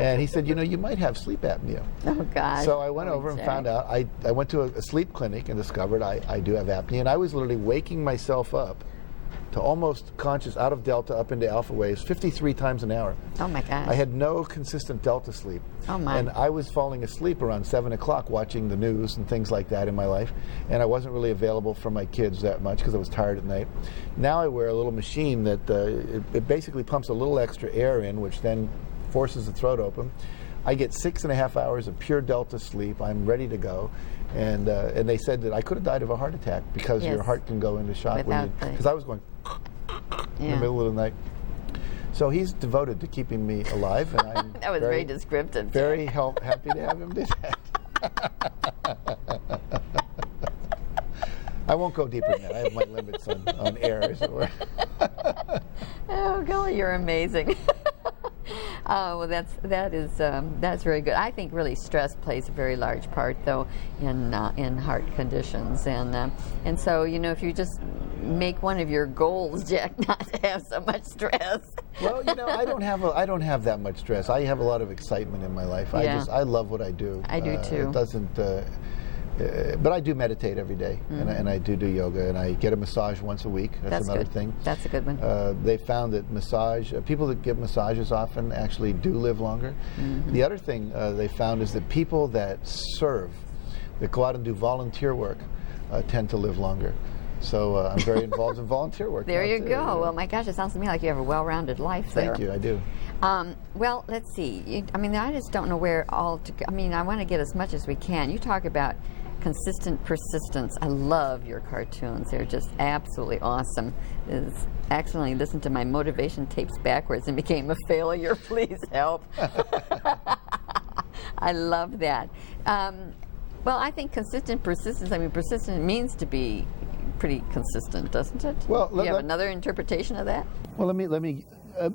And he said, you know, you might have sleep apnea. Oh, God. So I went over and found out. I went to a sleep clinic and discovered I do have apnea. And I was literally waking myself up to almost conscious, out of delta up into alpha waves 53 times an hour. Oh, my gosh. I had no consistent delta sleep. Oh, my. And I was falling asleep around 7 o'clock watching the news and things like that in my life. And I wasn't really available for my kids that much because I was tired at night. Now I wear a little machine that it basically pumps a little extra air in, which then forces the throat open. I get 6.5 hours of pure delta sleep. I'm ready to go. And they said that I could have died of a heart attack because your heart can go into shock. Because I was going in the middle of the night. So he's devoted to keeping me alive, and I'm that was very descriptive. Very happy to have him do that. I won't go deeper than that. I have my limits on air, as it were. Oh, golly, you're amazing. Oh, well, that's very good. I think really stress plays a very large part, though, in heart conditions, and so, you know, if you just make one of your goals, Jack, not to have so much stress. Well, you know, I don't have that much stress. I have a lot of excitement in my life. I love what I do. I do too. It doesn't. But I do meditate every day, and I do yoga, and I get a massage once a week. That's another thing. That's a good one. They found that people that get massages often actually do live longer. The other thing they found is that people that serve, that go out and do volunteer work, tend to live longer. So I'm very involved in volunteer work. There you go. Well, my gosh, it sounds to me like you have a well-rounded life there. Thank you, I do. Well, let's see. I mean, I just don't know where all to go. I mean, I want to get as much as we can. You talk about consistent persistence. I love your cartoons. They're just absolutely awesome. It's accidentally listened to my motivation tapes backwards and became a failure. Please help. I love that. Well, I think consistent persistence, I mean, persistent means to be pretty consistent, doesn't it? Well, you have another interpretation of that? Well, let me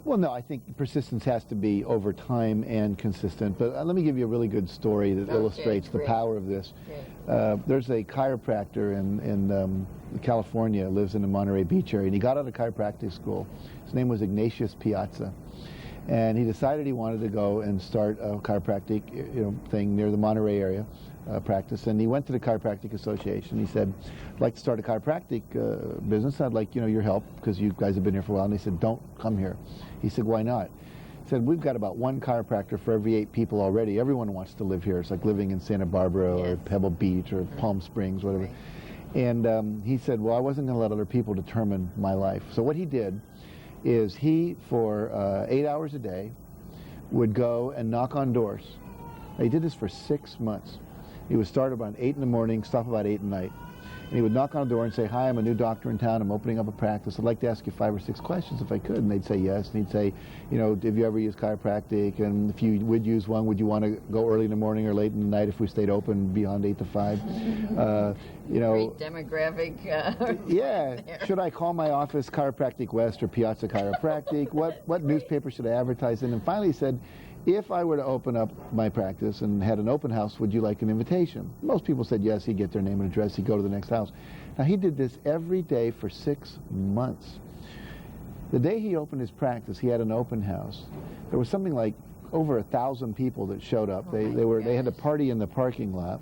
well, no, I think persistence has to be over time and consistent. But let me give you a really good story that illustrates the power of this. There's a chiropractor in California, lives in the Monterey Beach area, and he got out of chiropractic school. His name was Ignatius Piazza. And he decided he wanted to go and start a chiropractic thing near the Monterey area practice. And he went to the Chiropractic Association. He said, I'd like to start a chiropractic business. I'd like your help because you guys have been here for a while. And they said, don't come here. He said, why not? He said, we've got about one chiropractor for every 8 people already. Everyone wants to live here. It's like living in Santa Barbara or Pebble Beach or Palm Springs, whatever. Right. And he said, well, I wasn't going to let other people determine my life. So what he did is he, for 8 hours a day, would go and knock on doors. He did this for 6 months. He would start about 8 in the morning, stop about 8 at night. And he would knock on a door and say, hi, I'm a new doctor in town. I'm opening up a practice. I'd like to ask you 5 or 6 questions if I could. And they'd say yes. And he'd say, have you ever used chiropractic? And if you would use one, would you want to go early in the morning or late in the night if we stayed open beyond 8 to 5? Great demographic. Yeah. Should I call my office Chiropractic West or Piazza Chiropractic? What newspaper should I advertise in? And finally he said, if I were to open up my practice and had an open house, would you like an invitation? Most people said yes. He'd get their name and address. He'd go to the next house. Now, he did this every day for 6 months. The day he opened his practice, he had an open house. There was something like over 1,000 people that showed up. They had a party in the parking lot.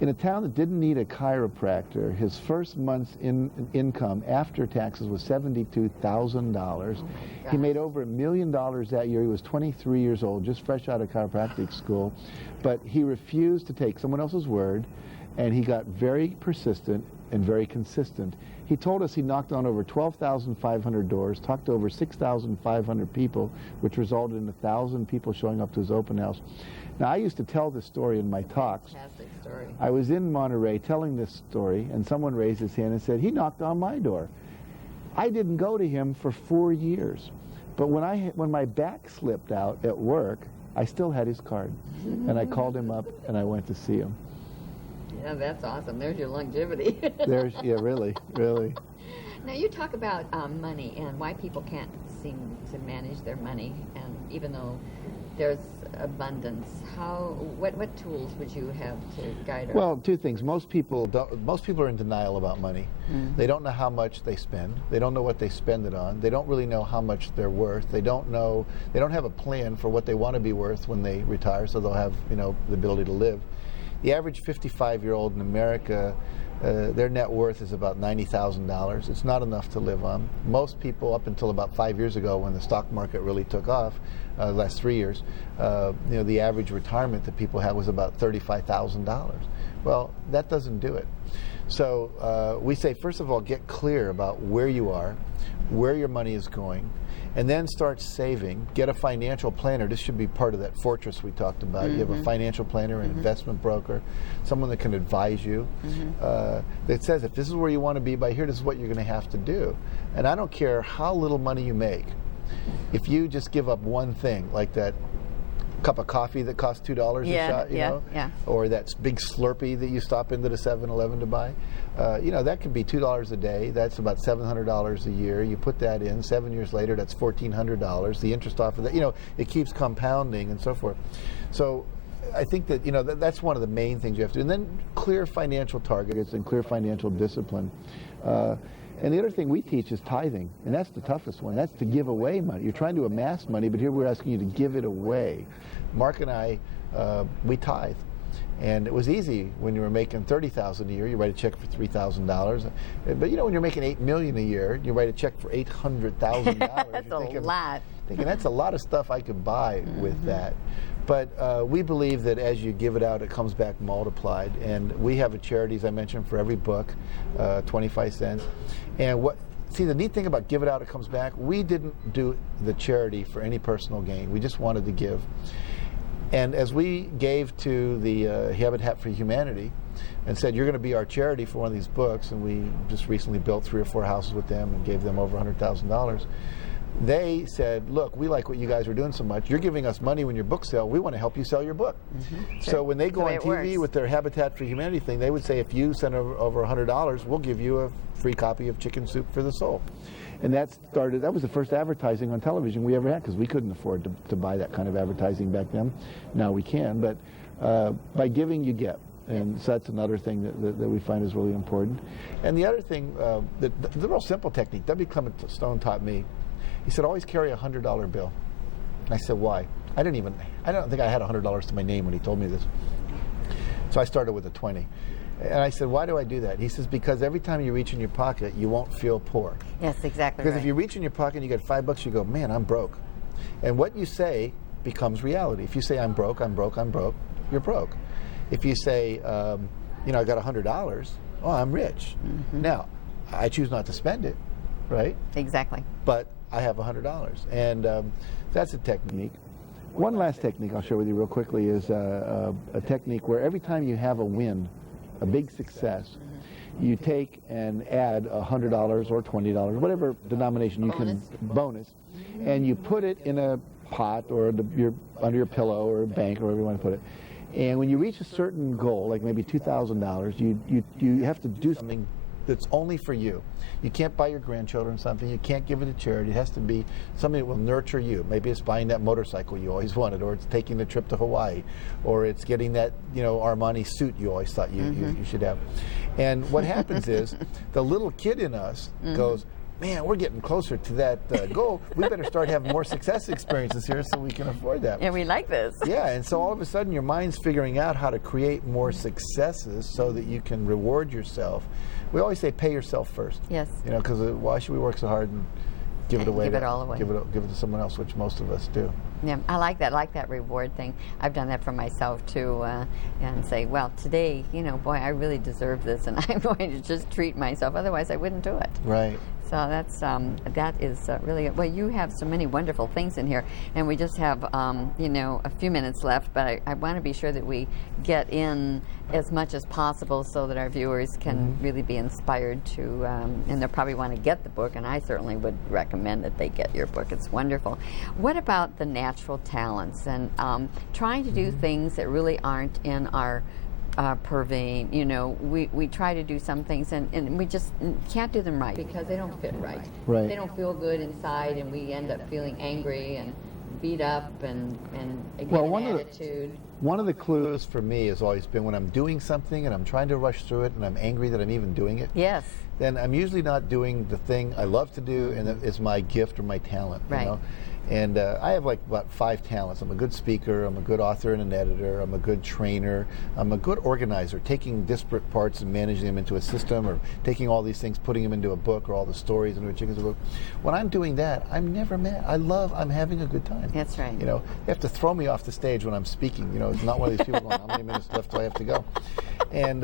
In a town that didn't need a chiropractor, his first month's income after taxes was $72,000. He made over $1 million that year. He was 23 years old, just fresh out of chiropractic school. But he refused to take someone else's word, and he got very persistent and very consistent. He told us he knocked on over 12,500 doors, talked to over 6,500 people, which resulted in 1,000 people showing up to his open house. Now, I used to tell this story in my talks. Fantastic story. I was in Monterey telling this story, and someone raised his hand and said, he knocked on my door. I didn't go to him for 4 years. But when my back slipped out at work, I still had his card. And I called him up, and I went to see him. Yeah, that's awesome. There's your longevity. Yeah, really. Now, you talk about money and why people can't seem to manage their money, and even though there's abundance, what tools would you have to guide us? Well, 2 things. Most people are in denial about money. They don't know how much they spend. They don't know what they spend it on. They don't really know how much they're worth. They don't have a plan for what they want to be worth when they retire, so they'll have the ability to live. The average 55-year-old in America, their net worth is about $90,000. It's not enough to live on. Most people, up until about 5 years ago when the stock market really took off, the last 3 years, the average retirement that people had was about $35,000. Well, that doesn't do it. So we say, first of all, get clear about where you are, where your money is going, and then start saving. Get a financial planner. This should be part of that fortress we talked about. You have a financial planner, an investment broker, someone that can advise you, that says, if this is where you want to be by here, this is what you're going to have to do. And I don't care how little money you make. If you just give up one thing, like that cup of coffee that costs $2 a shot, or that big Slurpee that you stop into the 7-Eleven to buy, that could be $2 a day. That's about $700 a year. You put that in. 7 years later, that's $1,400. The interest off of that, it keeps compounding and so forth. So I think that that's one of the main things you have to do. And then clear financial targets and clear financial discipline. And the other thing we teach is tithing, and that's the toughest one. That's to give away money. You're trying to amass money, but here we're asking you to give it away. Mark and I, we tithe. And it was easy when you were making $30,000 a year. You write a check for $3,000. But when you're making $8 million a year, you write a check for $800,000. That's a lot. Thinking that's a lot of stuff I could buy with that. But we believe that as you give it out, it comes back multiplied. And we have a charity, as I mentioned, for every book, 25 cents. And the neat thing about give it out, it comes back, we didn't do the charity for any personal gain. We just wanted to give. And as we gave to the Habitat for Humanity and said, you're going to be our charity for one of these books, and we just recently built 3 or 4 houses with them and gave them over $100,000, they said, look, we like what you guys are doing so much. You're giving us money when your books sell. We want to help you sell your book. So when they go on TV with their Habitat for Humanity thing, they would say, if you send over $100, we'll give you a free copy of Chicken Soup for the Soul. And that was the first advertising on television we ever had, because we couldn't afford to buy that kind of advertising back then. Now we can, but by giving, you get. And so that's another thing that we find is really important. And the other thing, the real simple technique, W. Clement Stone taught me, he said, always carry a $100 bill. I said, why? I don't think I had $100 to my name when he told me this. So I started with a 20. And I said, why do I do that? He says, because every time you reach in your pocket, you won't feel poor. Yes, exactly. Because if you reach in your pocket and you get $5, you go, man, I'm broke. And what you say becomes reality. If you say, I'm broke, you're broke. If you say, I got $100, oh, I'm rich. Mm-hmm. Now, I choose not to spend it, right? Exactly. But I have $100. And that's a technique. One last technique I'll share with you real quickly is a technique where every time you have a win, a big success, you take and add $100 or $20, whatever denomination you can, bonus, and you put it in a pot or under your pillow or a bank or wherever you want to put it. And when you reach a certain goal, like maybe $2,000, you have to do something that's only for you. You can't buy your grandchildren something. You can't give it to charity. It has to be something that will nurture you. Maybe it's buying that motorcycle you always wanted, or it's taking the trip to Hawaii, or it's getting that Armani suit you always thought you should have. And what happens is the little kid in us goes, man, we're getting closer to that goal. We better start having more success experiences here so we can afford that. Yeah, we like this. Yeah, and so all of a sudden your mind's figuring out how to create more successes so that you can reward yourself. We always say pay yourself first. Yes. Because why should we work so hard and give it away? Give it all away. Give it to someone else, which most of us do. Yeah, I like that. I like that reward thing. I've done that for myself too, and say, well, today, boy, I really deserve this, and I'm going to just treat myself. Otherwise, I wouldn't do it. Right. So that is really well. You have so many wonderful things in here, and we just have a few minutes left. But I want to be sure that we get in as much as possible so that our viewers can really be inspired to, and they'll probably want to get the book. And I certainly would recommend that they get your book. It's wonderful. What about the natural talents and trying to do things that really aren't in our purveying? We try to do some things and we just can't do them right because they don't fit right. Right. They don't feel good inside, and we end up feeling angry and beat up and well, an attitude. One of the clues for me has always been when I'm doing something and I'm trying to rush through it and I'm angry that I'm even doing it. Yes. Then I'm usually not doing the thing I love to do, and that is my gift or my talent. Right. And I have like about 5 talents. I'm a good speaker, I'm a good author and an editor, I'm a good trainer, I'm a good organizer, taking disparate parts and managing them into a system, or taking all these things, putting them into a book, or all the stories into a chicken's book. When I'm doing that, I'm never mad. I'm having a good time. That's right. They have to throw me off the stage when I'm speaking. It's not one of these people going, how many minutes left do I have to go? And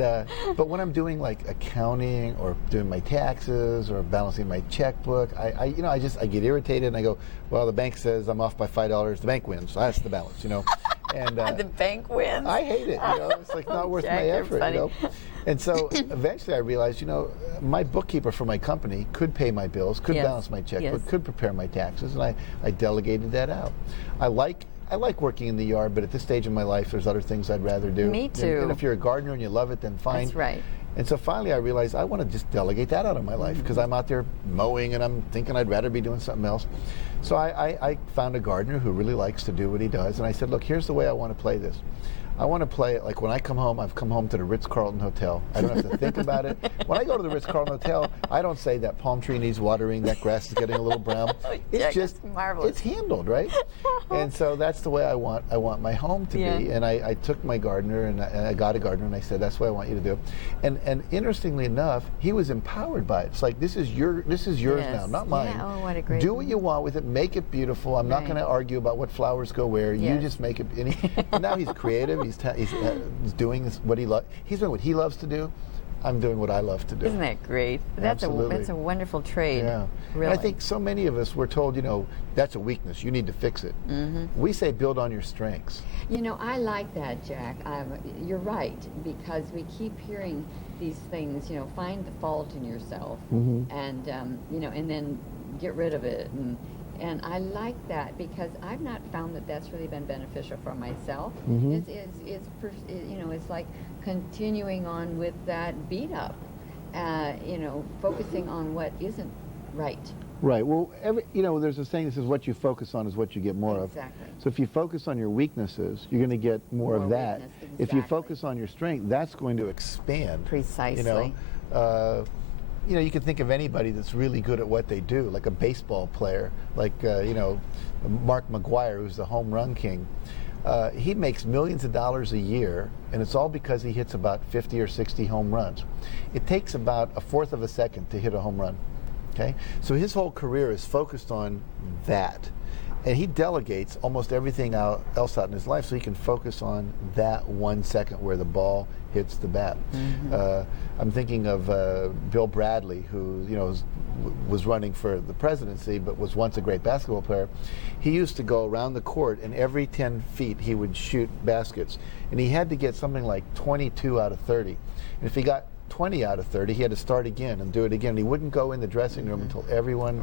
but when I'm doing like accounting or doing my taxes or balancing my checkbook, I get irritated and I go, well, the bank says I'm off by $5. The bank wins. So that's the balance, And the bank wins. I hate it. It's like not worth Jack, my effort. funny. And so eventually I realized, my bookkeeper for my company could pay my bills, could balance my checkbook, could prepare my taxes, and I delegated that out. I like working in the yard, but at this stage in my life, there's other things I'd rather do. Me too. And if you're a gardener and you love it, then fine. That's right. And so finally I realized I want to just delegate that out of my life, because I'm out there mowing and I'm thinking I'd rather be doing something else. So I found a gardener who really likes to do what he does, and I said, look, here's the way I want to play this. I want to play it like when I come home, I've come home to the Ritz-Carlton Hotel. I don't have to think about it. When I go to the Ritz-Carlton Hotel, I don't say that palm tree needs watering, that grass is getting a little brown. It's just marvelous. It's handled, right? And so that's the way I want my home to be. And I took my gardener and I got a gardener and I said, that's what I want you to do. And interestingly enough, he was empowered by it. It's like, this is yours now, not mine. Yeah, what a great do what you want with it, make it beautiful. I'm not going to argue about what flowers go where. You just make it. And now he's creative. He's doing what he loves. He's doing what he loves to do. I'm doing what I love to do. Isn't that great? That's a wonderful trade. Yeah. Really. And I think so many of us, we're told, that's a weakness. You need to fix it. We say build on your strengths. I like that, Jack. You're right, because we keep hearing these things. Find the fault in yourself, and and then get rid of it. And I like that, because I've not found that that's really been beneficial for myself. It's like continuing on with that beat up, focusing on what isn't right. Right. Well, there's a saying that says what you focus on is what you get more of. Exactly. So if you focus on your weaknesses, you're going to get more of that. Exactly. If you focus on your strength, that's going to expand. Precisely. you can think of anybody that's really good at what they do, like a baseball player, like, Mark McGwire, who's the home run king. He makes millions of dollars a year, and it's all because he hits about 50 or 60 home runs. It takes about a fourth of a second to hit a home run. Okay? So his whole career is focused on that. And he delegates almost everything else out in his life so he can focus on that 1 second where the ball hits the bat. Mm-hmm. I'm thinking of Bill Bradley, who was running for the presidency but was once a great basketball player. He used to go around the court, and every 10 feet he would shoot baskets. And he had to get something like 22 out of 30. And if he got 20 out of 30, he had to start again and do it again. He wouldn't go in the dressing room until everyone,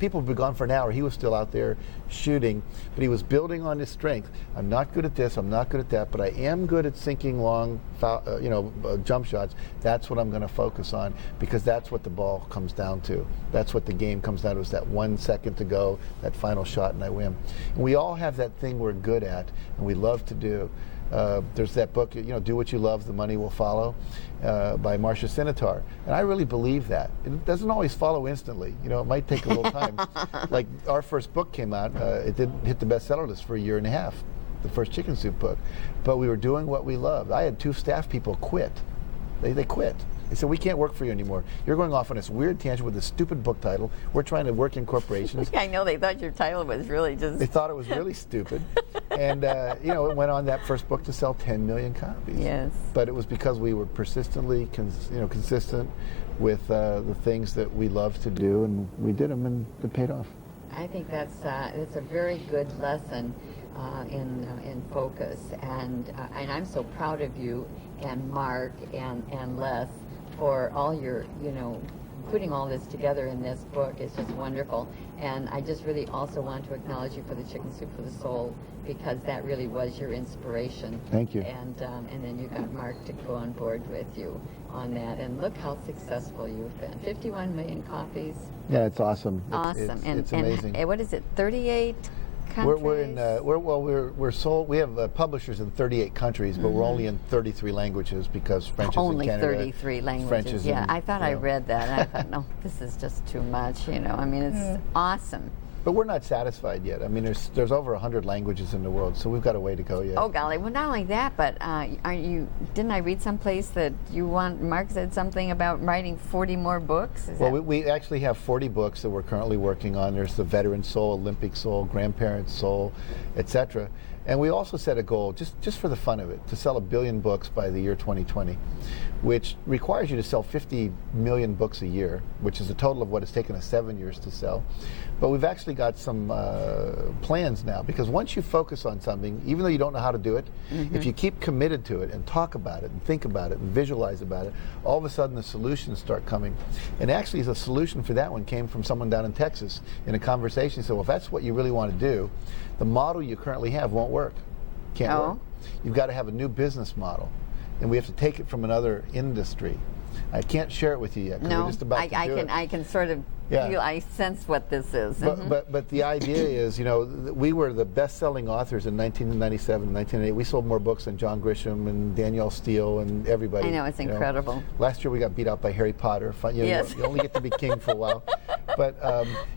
people would be gone for an hour. He was still out there shooting, but he was building on his strength. I'm not good at this, I'm not good at that, but I am good at sinking long, jump shots. That's what I'm going to focus on, because that's what the ball comes down to. That's what the game comes down to, is that 1 second to go, that final shot, and I win. And we all have that thing we're good at and we love to do. There's that book, Do What You Love, The Money Will Follow, by Marcia Sinitar. And I really believe that. It doesn't always follow instantly. It might take a little time. Like our first book came out, it didn't hit the bestseller list for a year and a half, the first Chicken Soup book. But we were doing what we loved. I had 2 staff people quit. They quit. They said, we can't work for you anymore. You're going off on this weird tangent with this stupid book title. We're trying to work in corporations. I know, they thought your title was really just... They thought it was really stupid. And, it went on, that first book, to sell 10 million copies. Yes. But it was because we were persistently, consistent with the things that we love to do, and we did them, and it paid off. I think that's a very good lesson in focus, and I'm so proud of you and Mark and Les for all your, putting all this together in this book. Is just wonderful. And I just really also want to acknowledge you for the Chicken Soup for the Soul, because that really was your inspiration. Thank you. And then you got Mark to go on board with you on that. And look how successful you've been. 51 million copies. Yeah, it's awesome. Awesome. It's amazing. And what is it, 38 countries? We're sold. We have publishers in 38 countries, but we're only in 33 languages, because French is in Canada. Only 33 languages. French is I thought I read that, and I thought, no, this is just too much. It's awesome. But we're not satisfied yet. I mean, there's over 100 languages in the world, so we've got a way to go yet. Oh golly! Well, not only that, but didn't I read someplace that Mark said something about writing 40 more books? We actually have 40 books that we're currently working on. There's the Veteran Soul, Olympic Soul, Grandparent Soul, etc. And we also set a goal, just for the fun of it, to sell 1 billion books by the year 2020, which requires you to sell 50 million books a year, which is a total of what it's taken us 7 years to sell. But we've actually got some plans now, because once you focus on something, even though you don't know how to do it, if you keep committed to it and talk about it and think about it and visualize about it, all of a sudden the solutions start coming. And actually the solution for that one came from someone down in Texas in a conversation. He said, well, if that's what you really want to do, the model you currently have won't work. Can't work. You've got to have a new business model, and we have to take it from another industry. I can't share it with you yet, because we're just about to do it. I can sort of feel, I sense what this is. But the idea is, we were the best-selling authors in 1997, 1998. We sold more books than John Grisham and Danielle Steele and everybody. I know, it's incredible. Last year we got beat out by Harry Potter. Yes. You only get to be king for a while. But,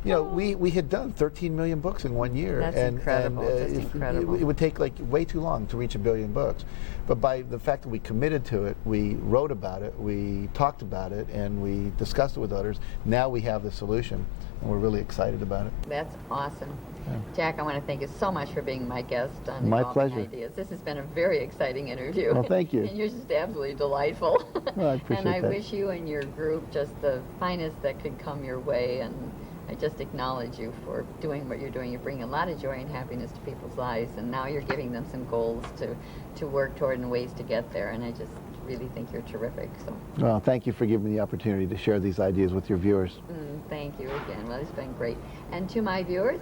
we had done 13 million books in 1 year. That's incredible, just incredible. It would take way too long to reach 1 billion books. But by the fact that we committed to it, we wrote about it, we talked about it, and we discussed it with others, now we have the solution, and we're really excited about it. That's awesome. Yeah. Jack, I want to thank you so much for being my guest on My pleasure. Ideas. This has been a very exciting interview. Well, thank you. And you're just absolutely delightful. Well, I appreciate that. And I that. wish you and your group just the finest that could come your way, and I just acknowledge you for doing what you're doing. You're bringing a lot of joy and happiness to people's lives, and now you're giving them some goals to work toward and ways to get there, and I just really think you're terrific. So. Well, thank you for giving me the opportunity to share these ideas with your viewers. Thank you again. Well, it's been great. And to my viewers,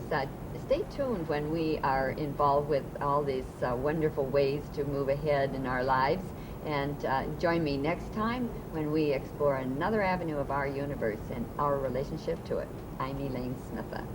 stay tuned when we are involved with all these wonderful ways to move ahead in our lives. And join me next time when we explore another avenue of our universe and our relationship to it. I'm Elaine Smitha.